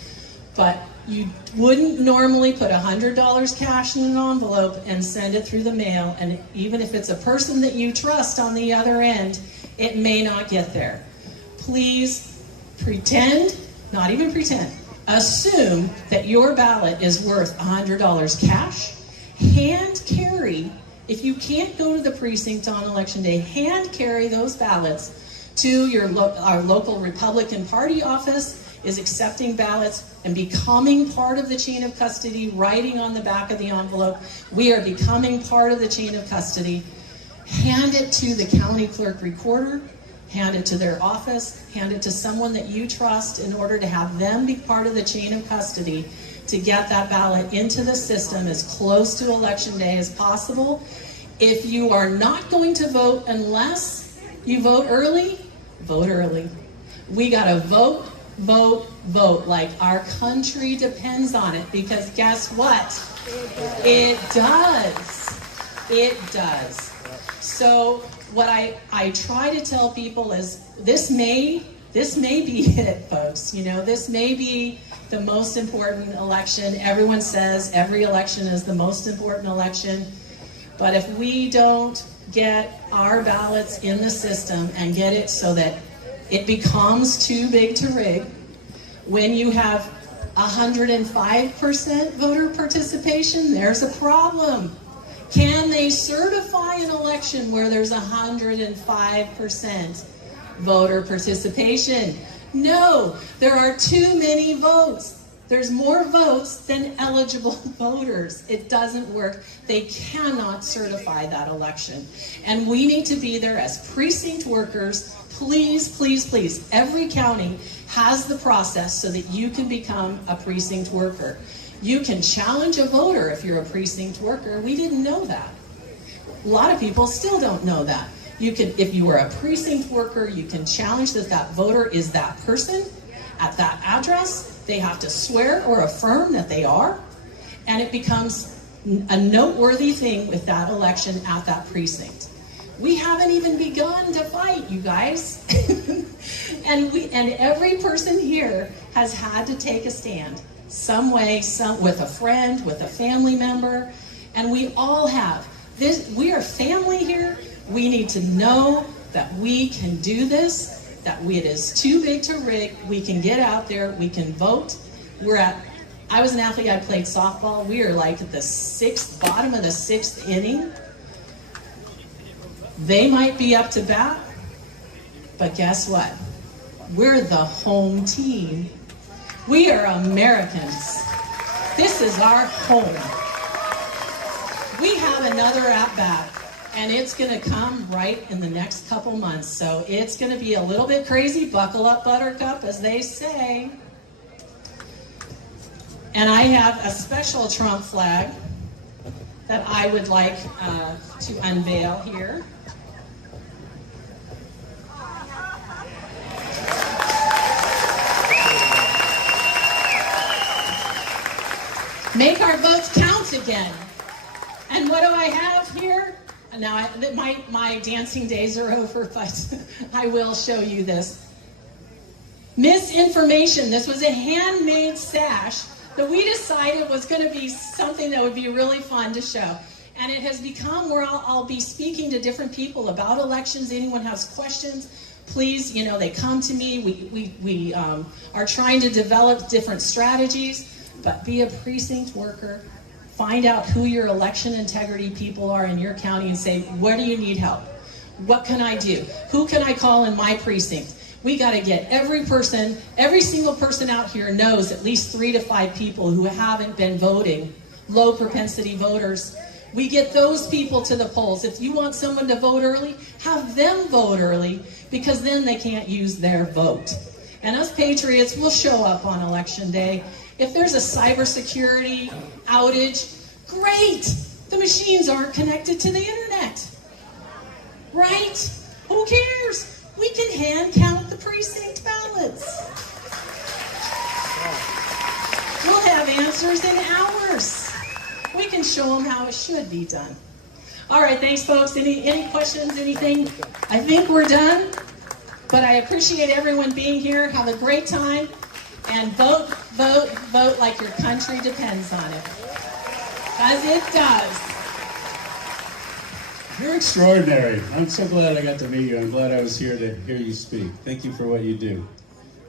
but you wouldn't normally put $100 cash in an envelope and send it through the mail, and even if it's a person that you trust on the other end, it may not get there. Please pretend, not even pretend, assume that your ballot is worth $100 cash. Hand carry, if you can't go to the precinct on election day, hand carry those ballots to our local Republican Party office is accepting ballots and becoming part of the chain of custody, writing on the back of the envelope, we are becoming part of the chain of custody. Hand it to the county clerk recorder, hand it to their office, hand it to someone that you trust in order to have them be part of the chain of custody to get that ballot into the system as close to election day as possible. If you are not going to vote unless you vote early, vote early. We gotta vote, vote, vote, like our country depends on it, because guess what? It does. It does. So what I try to tell people is this may be it, folks. You know, this may be the most important election. Everyone says every election is the most important election. But if we don't get our ballots in the system and get it so that it becomes too big to rig, when you have 105% voter participation, there's a problem. Can they certify an election where there's 105% voter participation? No, there are too many votes. There's more votes than eligible voters. It doesn't work. They cannot certify that election. And we need to be there as precinct workers. Please, please, please. Every county has the process so that you can become a precinct worker. You can challenge a voter if you're a precinct worker. We didn't know that. A lot of people still don't know that. You can, if you are a precinct worker, you can challenge that that voter is that person at that address. They have to swear or affirm that they are, and it becomes a noteworthy thing with that election at that precinct. We haven't even begun to fight, you guys. and every person here has had to take a stand, some way, with a friend, with a family member, and we all have. We are family here. We need to know that we can do this, that it is too big to rig. We can get out there, we can vote. I was an athlete, I played softball. We are like at the bottom of the sixth inning. They might be up to bat, but guess what? We're the home team. We are Americans. This is our home. We have another at-bat, and it's going to come right in the next couple months. So it's going to be a little bit crazy. Buckle up, Buttercup, as they say. And I have a special Trump flag that I would like to unveil here. Make our votes count again. And what do I have here? Now, my dancing days are over, but I will show you this. Misinformation. This was a handmade sash that we decided was going to be something that would be really fun to show. And it has become where I'll be speaking to different people about elections. Anyone has questions, please, they come to me. We are trying to develop different strategies, but be a precinct worker. Find out who your election integrity people are in your county and say, where do you need help? What can I do? Who can I call in my precinct? We got to get every single person out here knows at least 3 to 5 people who haven't been voting, low propensity voters. We get those people to the polls. If you want someone to vote early, have them vote early, because then they can't use their vote. And us Patriots will show up on election day. If there's a cybersecurity outage, great! The machines aren't connected to the internet. Right? Who cares? We can hand count the precinct ballots. We'll have answers in hours. We can show them how it should be done. All right, thanks, folks. Any questions, anything? I think we're done, but I appreciate everyone being here. Have a great time, and vote, vote, vote like your country depends on it. Because it does. You're extraordinary. I'm so glad I got to meet you. I'm glad I was here to hear you speak. Thank you for what you do.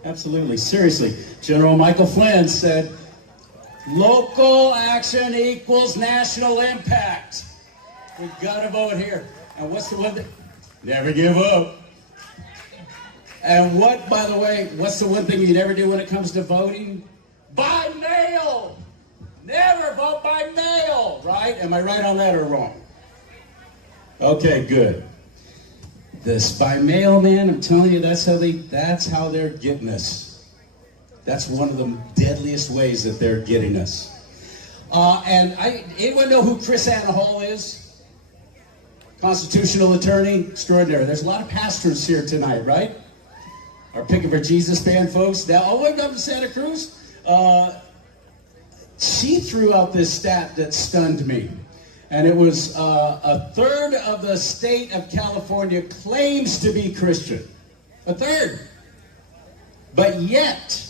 Absolutely. Seriously. General Michael Flynn said, local action equals national impact. We've got to vote here. And what's the one thing? Never give up. And what, by the way, what's the one thing you never do when it comes to voting? By mail. Never vote by mail, right? Am I right on that or wrong? Okay, good. This by mail, man, I'm telling you, that's how they're getting us. That's one of the deadliest ways that they're getting us. Anyone know who Chris Hall is? Constitutional attorney, extraordinary. There's a lot of pastors here tonight, right? Our Picking for Jesus band folks. Now, all the way up to Santa Cruz. She threw out this stat that stunned me. And it was a third of the state of California claims to be Christian. A third. But yet,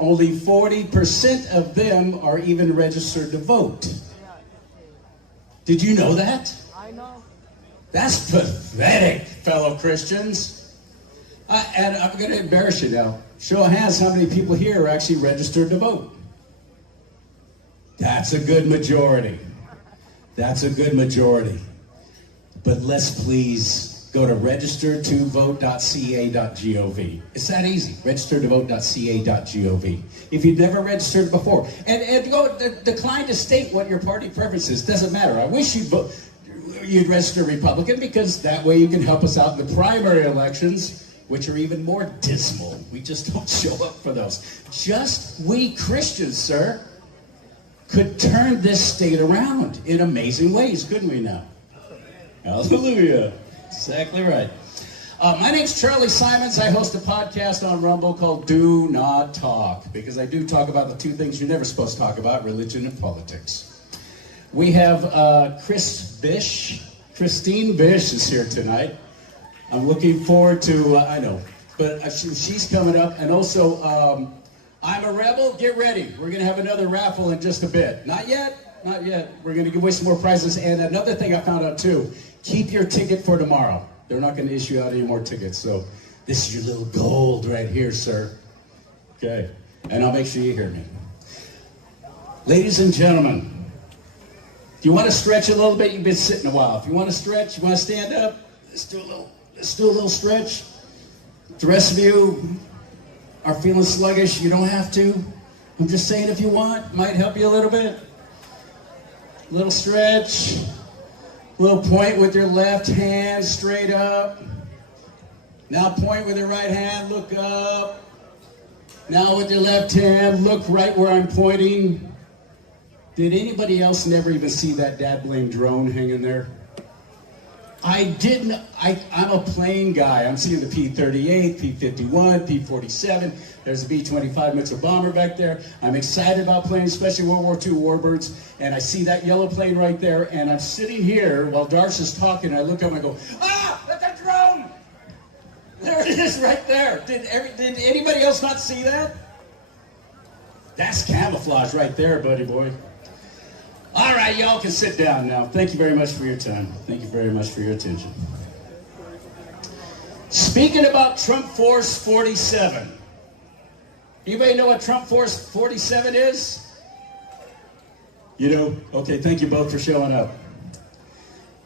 only 40% of them are even registered to vote. Did you know that? I know. That's pathetic, fellow Christians. And I'm going to embarrass you now. Show of hands, how many people here are actually registered to vote? That's a good majority. That's a good majority. But let's please go to registertovote.ca.gov. It's that easy, registertovote.ca.gov. If you've never registered before. And go decline to state what your party preference is. Doesn't matter. I wish you'd register Republican, because that way you can help us out in the primary elections, which are even more dismal. We just don't show up for those. Just we Christians, sir, could turn this state around in amazing ways, couldn't we now? Hallelujah. Exactly right. My name's Charlie Simons. I host a podcast on Rumble called Do Not Talk, because I do talk about the two things you're never supposed to talk about, religion and politics. We have Christine Bish is here tonight. I'm looking forward to, I know, but she's coming up. And also, I'm a Rebel. Get ready. We're going to have another raffle in just a bit. Not yet. Not yet. We're going to give away some more prizes. And another thing I found out, too, keep your ticket for tomorrow. They're not going to issue out any more tickets. So this is your little gold right here, sir. Okay. And I'll make sure you hear me. Ladies and gentlemen, if you want to stretch a little bit, you've been sitting a while. If you want to stretch, you want to stand up, let's do a little stretch. The rest of you are feeling sluggish, you don't have to. I'm just saying, if you want, might help you a little bit. A little stretch. A little point with your left hand straight up. Now point with your right hand, look up. Now with your left hand, look right where I'm pointing. Did anybody else never even see that dad-blame drone hanging there? I didn't. I'm a plane guy. I'm seeing the P-38, P-51, P-47. There's a B-25 missile bomber back there. I'm excited about planes, especially World War II warbirds. And I see that yellow plane right there. And I'm sitting here while Darce is talking. And I look up and I go, ah, that's a drone! There it is right there. Did anybody else not see that? That's camouflage right there, buddy boy. All right, y'all can sit down now. Thank you very much for your time. Thank you very much for your attention. Speaking about Trump Force 47. Anybody know what Trump Force 47 is? You know? Okay, thank you both for showing up.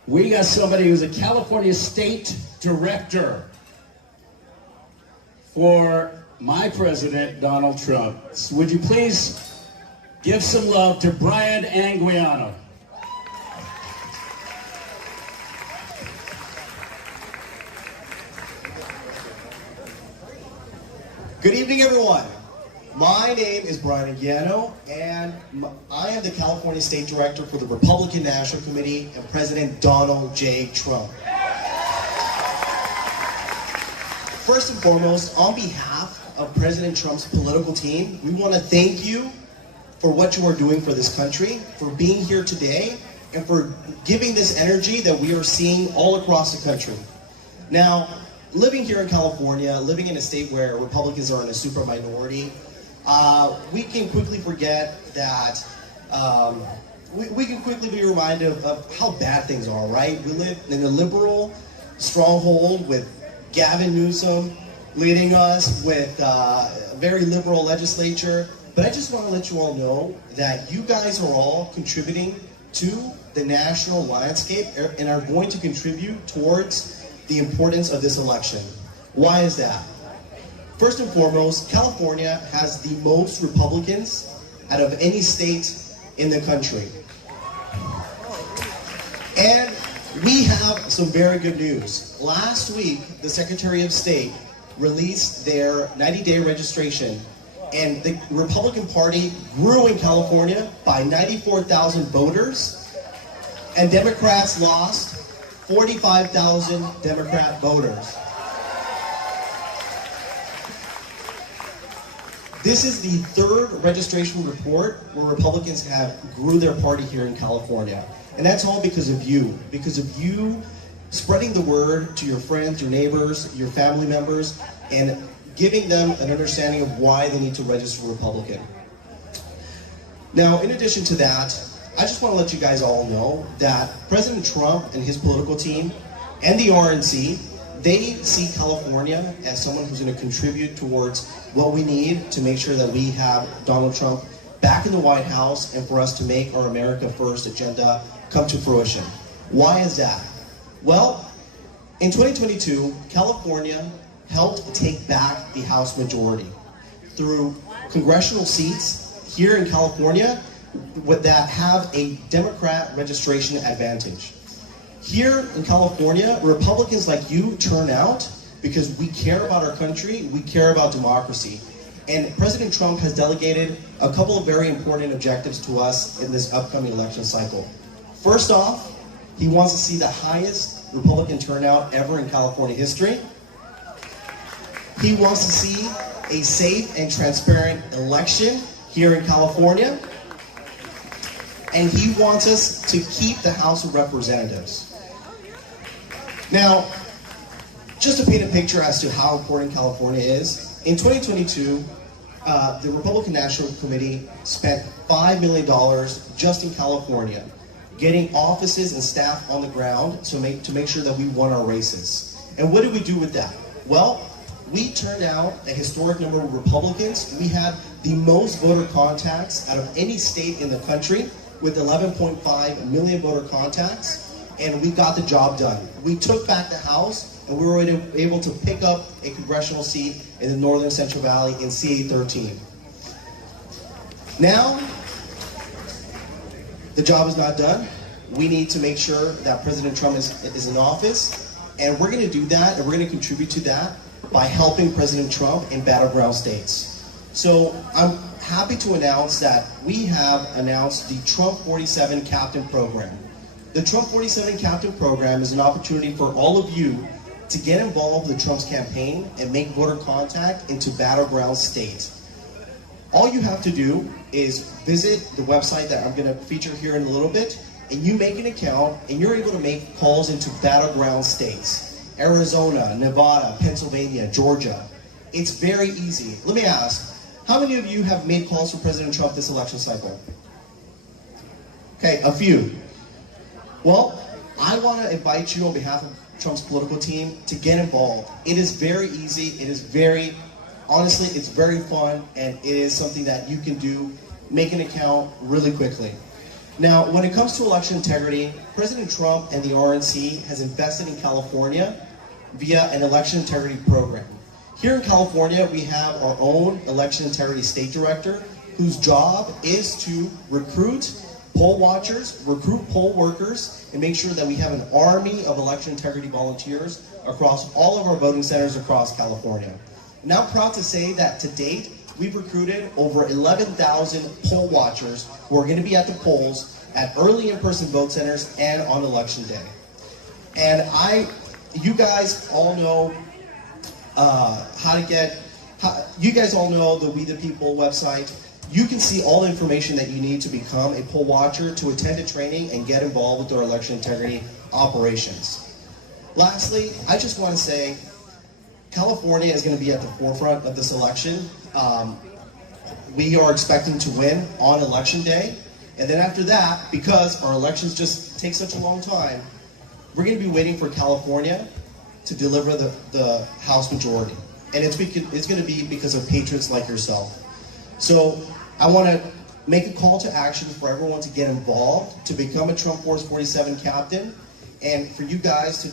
We got somebody who's a California state director for my president, Donald Trump. So would you please give some love to Brian Anguiano. Good evening, everyone. My name is Brian Anguiano, and I am the California State Director for the Republican National Committee and President Donald J. Trump. First and foremost, on behalf of President Trump's political team, we want to thank you for what you are doing for this country, for being here today, and for giving this energy that we are seeing all across the country. Now, living here in California, living in a state where Republicans are in a super minority, we can quickly forget that, we can quickly be reminded of how bad things are, right? We live in a liberal stronghold with Gavin Newsom leading us, with a very liberal legislature. But I just want to let you all know that you guys are all contributing to the national landscape and are going to contribute towards the importance of this election. Why is that? First and foremost, California has the most Republicans out of any state in the country. And we have some very good news. Last week, the Secretary of State released their 90-day registration, and the Republican Party grew in California by 94,000 voters, and Democrats lost 45,000 Democrat voters. This is the third registration report where Republicans have grew their party here in California. And that's all because of you spreading the word to your friends, your neighbors, your family members, and giving them an understanding of why they need to register Republican. Now, in addition to that, I just want to let you guys all know that President Trump and his political team and the RNC, they see California as someone who's going to contribute towards what we need to make sure that we have Donald Trump back in the White House and for us to make our America First agenda come to fruition. Why is that? Well, In 2022, California helped take back the House majority through congressional seats here in California that have a Democrat registration advantage. Here in California, Republicans like you turn out because we care about our country, we care about democracy. And President Trump has delegated a couple of very important objectives to us in this upcoming election cycle. First off, he wants to see the highest Republican turnout ever in California history. He wants to see a safe and transparent election here in California. And he wants us to keep the House of Representatives. Now, just to paint a picture as to how important California is, in 2022, the Republican National Committee spent $5 million just in California, getting offices and staff on the ground to make sure that we won our races. And what did we do with that? Well, we turned out a historic number of Republicans. We had the most voter contacts out of any state in the country, with 11.5 million voter contacts, and we got the job done. We took back the House, and we were able to pick up a congressional seat in the Northern Central Valley in CA 13. Now, the job is not done. We need to make sure that President Trump is in office, and we're going to do that, and we're going to contribute to that by helping President Trump in battleground states. So I'm happy to announce that we have announced the Trump 47 Captain Program. The Trump 47 Captain Program is an opportunity for all of you to get involved with Trump's campaign and make voter contact into battleground states. All you have to do is visit the website that I'm going to feature here in a little bit, and you make an account, and you're able to make calls into battleground states. Arizona, Nevada, Pennsylvania, Georgia. It's very easy. Let me ask, how many of you have made calls for President Trump this election cycle? Okay, a few. Well, I want to invite you on behalf of Trump's political team to get involved. It is very easy. It is very, honestly, it's very fun, and it is something that you can do, make an account really quickly. Now, when it comes to election integrity, President Trump and the RNC has invested in California via an election integrity program. Here in California, we have our own election integrity state director, whose job is to recruit poll watchers, recruit poll workers, and make sure that we have an army of election integrity volunteers across all of our voting centers across California. And I'm proud to say that to date, we've recruited over 11,000 poll watchers who are going to be at the polls at early in-person vote centers and on election day. And you guys all know you guys all know the We the People website. You can see all the information that you need to become a poll watcher, to attend a training, and get involved with our election integrity operations. Lastly, I just want to say, California is going to be at the forefront of this election. We are expecting to win on election day. And then after that, because our elections just take such a long time, we're going to be waiting for California to deliver the House majority. And it's going to be because of patriots like yourself. So I want to make a call to action for everyone to get involved, to become a Trump Force 47 captain, and for you guys to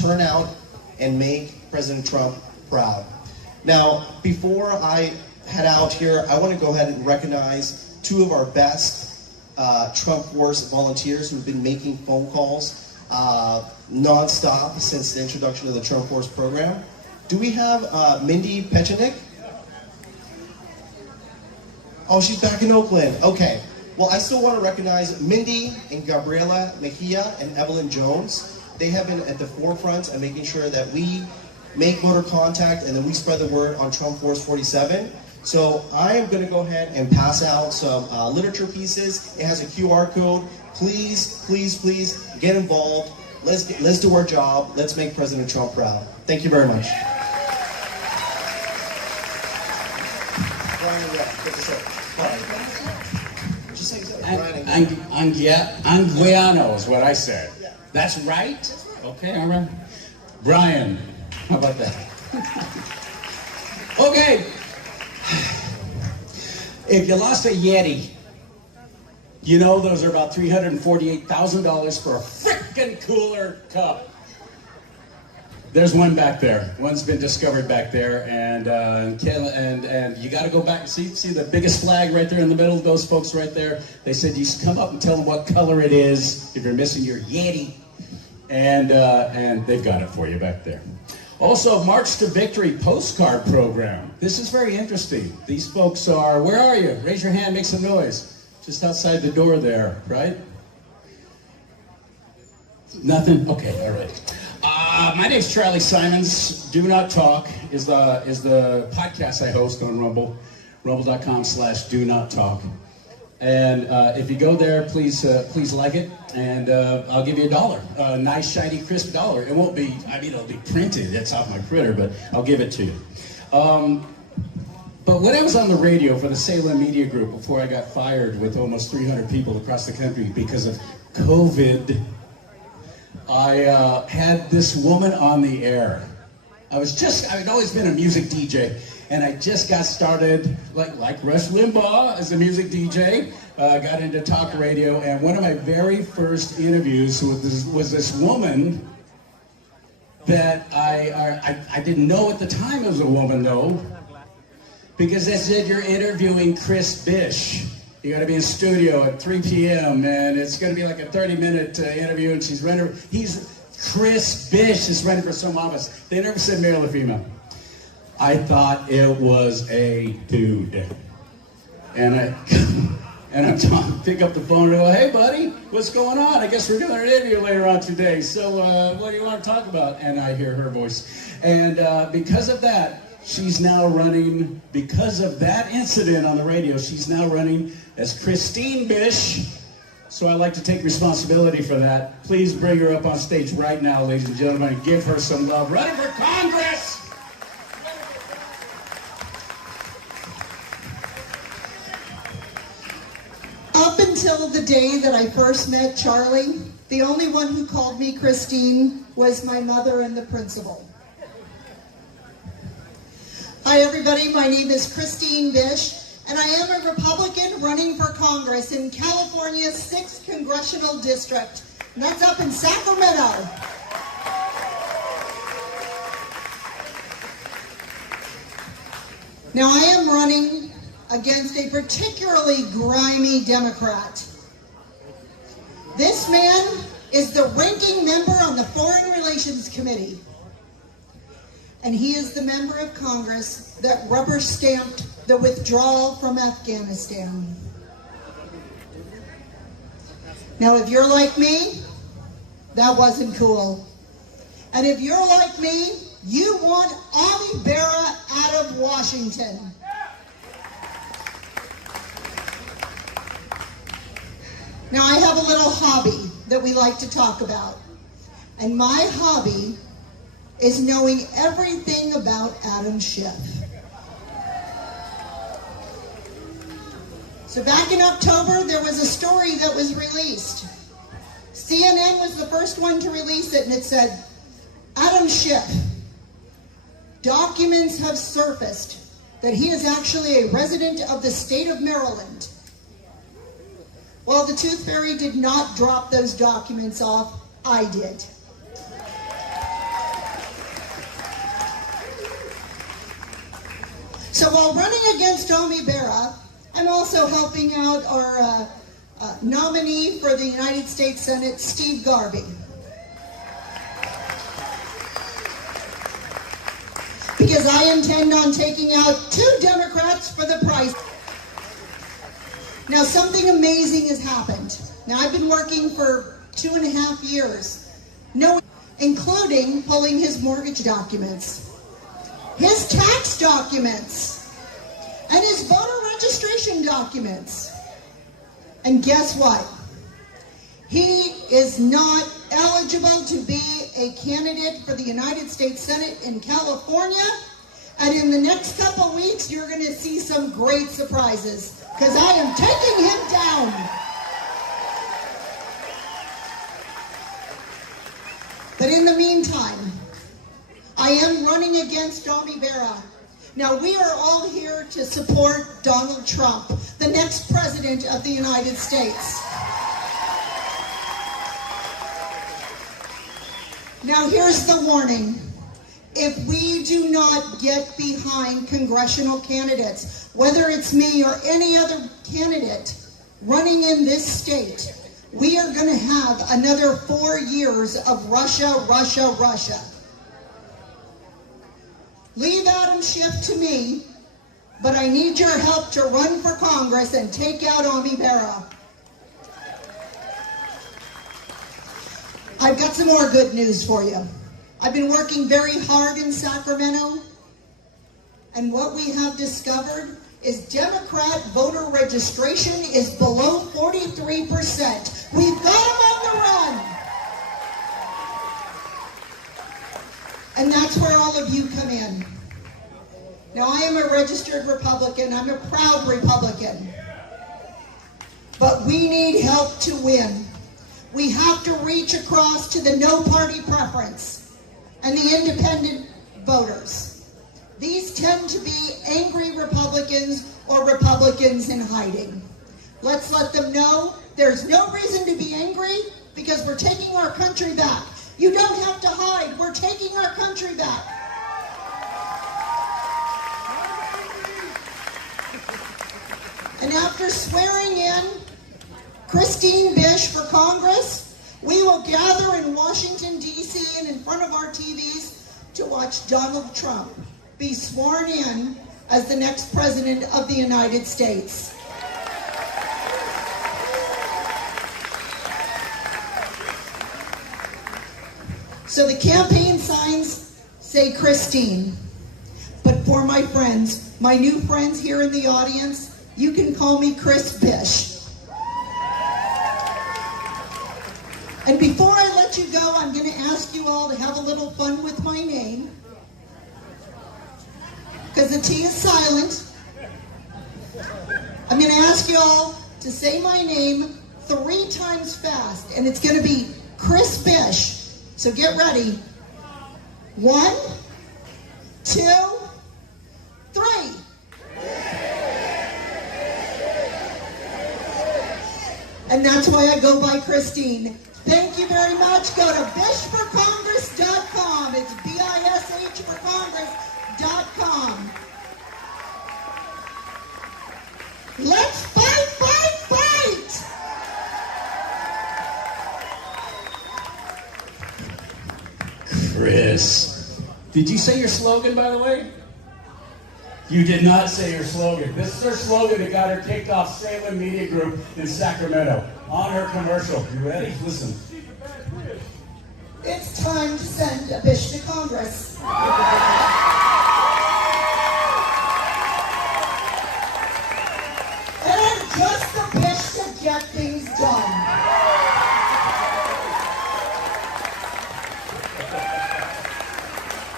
turn out and make President Trump proud. Now, before I head out here, I want to go ahead and recognize two of our best Trump Force volunteers who've been making phone calls non-stop since the introduction of the Trump Force program. Do we have Mindy Pechenik? Oh, she's back in Oakland. Okay. Well, I still want to recognize Mindy and Gabriela Mejia and Evelyn Jones. They have been at the forefront of making sure that we make voter contact and then we spread the word on Trump Force 47. So I am going to go ahead and pass out some literature pieces. It has a QR code. Please, please, please get involved. Let's do our job. Let's make President Trump proud. Thank you very much. Anguiano is what I said. That's right? Okay, all right. Brian, how about that? Okay. If you lost a Yeti, you know those are about $348,000 for a frickin' cooler cup. There's one back there. One's been discovered back there, and you got to go back and see the biggest flag right there in the middle. Those folks right there. They said you should come up and tell them what color it is if you're missing your Yeti, and they've got it for you back there. Also, March to Victory postcard program. This is very interesting. These folks are. Where are you? Raise your hand. Make some noise. Just outside the door there, right? Nothing. Okay. All right. My name's Charlie Simons. Do Not Talk is the podcast I host on Rumble, rumble.com/do not talk. And if you go there, please like it, and I'll give you $1, a nice, shiny, crisp $1. It won't be, it'll be printed. It's off my printer, but I'll give it to you. But when I was on the radio for the Salem Media Group before I got fired with almost 300 people across the country because of COVID, I had this woman on the air. I'd always been a music DJ, and I just got started, like Rush Limbaugh as a music DJ, got into talk radio, and one of my very first interviews was this woman that I didn't know at the time it was a woman, though, because they said, you're interviewing Chris Bish. You got to be in studio at 3 p.m. and it's going to be like a 30-minute interview. And Chris Bish is running for some office. They never said male or female. I thought it was a dude, and I pick up the phone and go, "Hey, buddy, what's going on? I guess we're doing an interview later on today. So what do you want to talk about?" And I hear her voice, and because of that. She's now running, because of that incident on the radio, she's now running as Christine Bish. So I'd like to take responsibility for that. Please bring her up on stage right now, ladies and gentlemen, and give her some love. Running for Congress! Up until the day that I first met Charlie, the only one who called me Christine was my mother and the principal. Hi everybody, my name is Christine Bish, and I am a Republican running for Congress in California's 6th Congressional District, and that's up in Sacramento. Now I am running against a particularly grimy Democrat. This man is the ranking member on the Foreign Relations Committee. And he is the member of Congress that rubber-stamped the withdrawal from Afghanistan. Now, if you're like me, that wasn't cool. And if you're like me, you want Ami Bera out of Washington. Now, I have a little hobby that we like to talk about. And my hobby is knowing everything about Adam Schiff. So back in October, there was a story that was released. CNN was the first one to release it, and it said, Adam Schiff, documents have surfaced that he is actually a resident of the state of Maryland. Well, the Tooth Fairy did not drop those documents off. I did. So while running against Ami Bera, I'm also helping out our nominee for the United States Senate, Steve Garvey. Because I intend on taking out 2 Democrats for the price. Now something amazing has happened. Now I've been working for 2.5 years, including pulling his mortgage documents, his tax documents, and his voter registration documents. And guess what? He is not eligible to be a candidate for the United States Senate in California. And in the next couple weeks, you're going to see some great surprises, because I am taking him down. But in the meantime, I am running against Ami Bera. Now, we are all here to support Donald Trump, the next president of the United States. Now, here's the warning. if we do not get behind congressional candidates, whether it's me or any other candidate running in this state, we are going to have another 4 years of Russia, Russia, Russia. Leave Adam Schiff to me, but I need your help to run for Congress and take out Ami Bera. I've got some more good news for you. I've been working very hard in Sacramento, and what we have discovered is Democrat voter registration is below 43%. We've got them on the run. And that's where all of you come in. Now, I am a registered Republican. I'm a proud Republican. But we need help to win. We have to reach across to the no party preference and the independent voters. These tend to be angry Republicans or Republicans in hiding. Let's let them know there's no reason to be angry because we're taking our country back. You don't have to hide. We're taking our country back. And after swearing in Christine Bish for Congress, we will gather in Washington, D.C. and in front of our TVs to watch Donald Trump be sworn in as the next president of the United States. So the campaign signs say Christine, but for my friends, my new friends here in the audience, you can call me Chris Bish. And before I let you go, I'm going to ask you all to have a little fun with my name, because the T is silent. I'm going to ask you all to say my name 3 times fast, and it's going to be Chris Bish. So get ready. 1, 2, 3. And that's why I go by Christine. Thank you very much. Go to bishforcongress.com. It's BISH for Congress.com. Let's fight, fight, fight! Chris, did you say your slogan, by the way? You did not say your slogan. This is her slogan that got her kicked off Salem Media Group in Sacramento on her commercial. You ready? Listen. It's time to send a Bish to Congress. And just a Bish to get things done.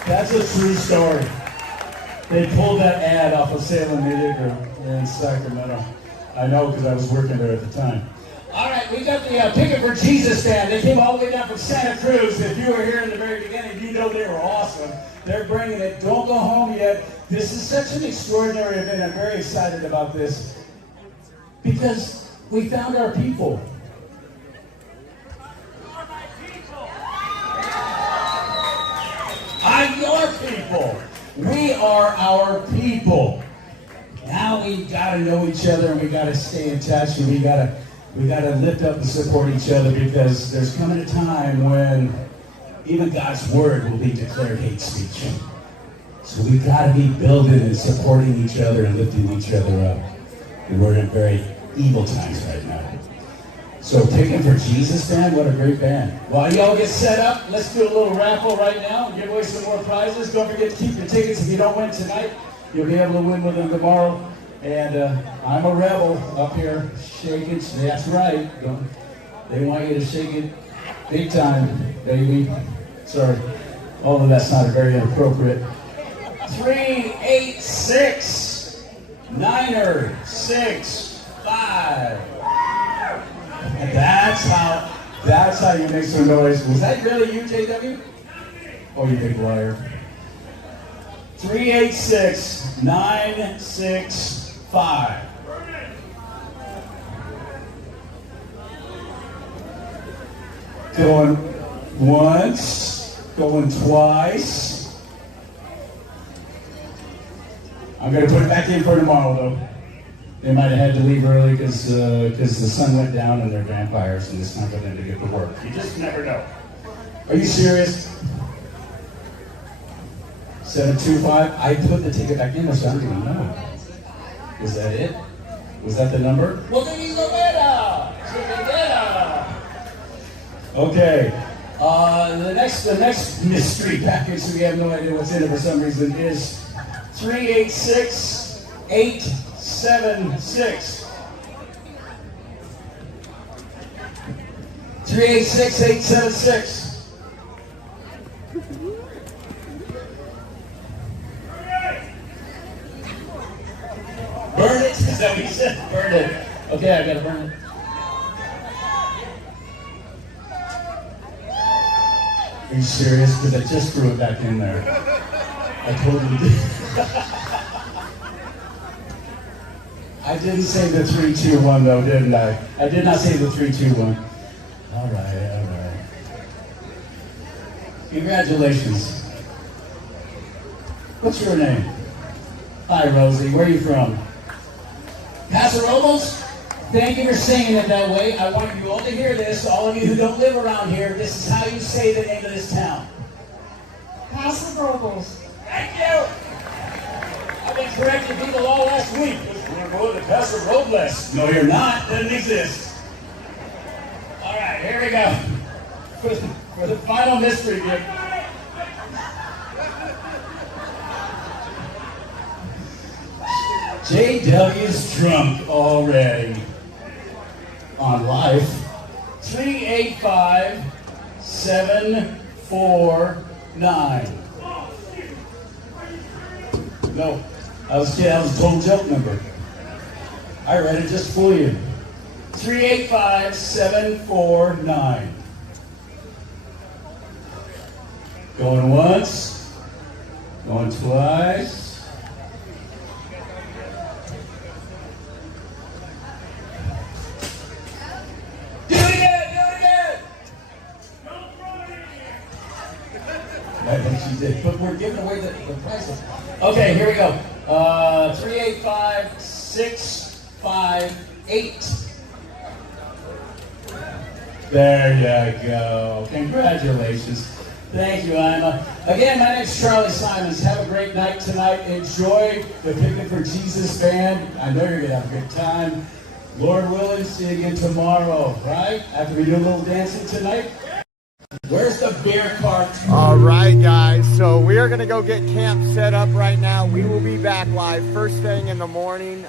That's a true story. They pulled that ad off of Salem Media Group in Sacramento. I know because I was working there at the time. All right, we got the Picket for Jesus stand. They came all the way down from Santa Cruz. If you were here in the very beginning, you know they were awesome. They're bringing it. Don't go home yet. This is such an extraordinary event. I'm very excited about this because we found our people. I'm your people. We are our people. Now we gotta know each other and we gotta stay in touch and we gotta lift up and support each other because there's coming a time when even God's word will be declared hate speech. So we gotta be building and supporting each other and lifting each other up. And we're in very evil times right now. So Picking for Jesus band, what a great band. While y'all get set up, let's do a little raffle right now and give away some more prizes. Don't forget to keep your tickets. If you don't win tonight, you'll be able to win with them tomorrow. And I'm a rebel up here, shaking. That's right. They want you to shake it big time, baby. Sorry, all of that sounded very inappropriate. 386 965. And that's how you make some noise. Was that really you, JW? Oh, you big liar. 386 965. Going once, going twice. I'm going to put it back in for tomorrow, though. They might have had to leave early because the sun went down and they're vampires and it's not going to get to work. You just never know. Are you serious? 725? I put the ticket back in there, so I don't even know. Was that it? Was that the number? Okay. The next mystery package, we have no idea what's in it for some reason, is 386876. 386876. Burn it? Is that what you said? Burn it. Okay, I gotta burn it. Are you serious? Because I just threw it back in there. I totally did. I didn't say the 3-2-1 though, didn't I? I did not say the 3-2-1. All right. Congratulations. What's your name? Hi, Rosie. Where are you from? Paso Robles? Thank you for saying it that way. I want you all to hear this. All of you who don't live around here, this is how you say the name of this town. Paso Robles. Thank you. I've been correcting people all last week. We're going to Paso Robles. No, you're not. Doesn't exist. All right, here we go. For the final mystery gift. JW's drunk already. On life. 385749. No, I was kidding. That was a total joke number. I read it just for you. 385749. Going once. Going twice. I think she did, but we're giving away the prices. Okay, here we go. 385658. There you go. Congratulations. Thank you, Ima. Again, my name's Charlie Simons. Have a great night tonight. Enjoy the Picnic for Jesus band. I know you're going to have a good time. Lord willing, see you again tomorrow, right? After we do a little dancing tonight. Where's the beer cart? All right, guys. So we are going to go get camp set up right now. We will be back live first thing in the morning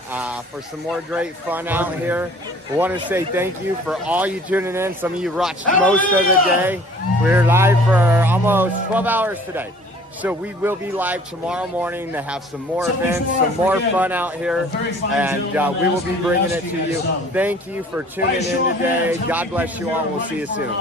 for some more great fun out here. We want to say thank you for all you tuning in. Some of you watched most of the day. We're live for almost 12 hours today. So we will be live tomorrow morning to have some more events, some more fun out here, and we will be bringing it to you. Thank you for tuning in today. God bless you all. We'll see you soon.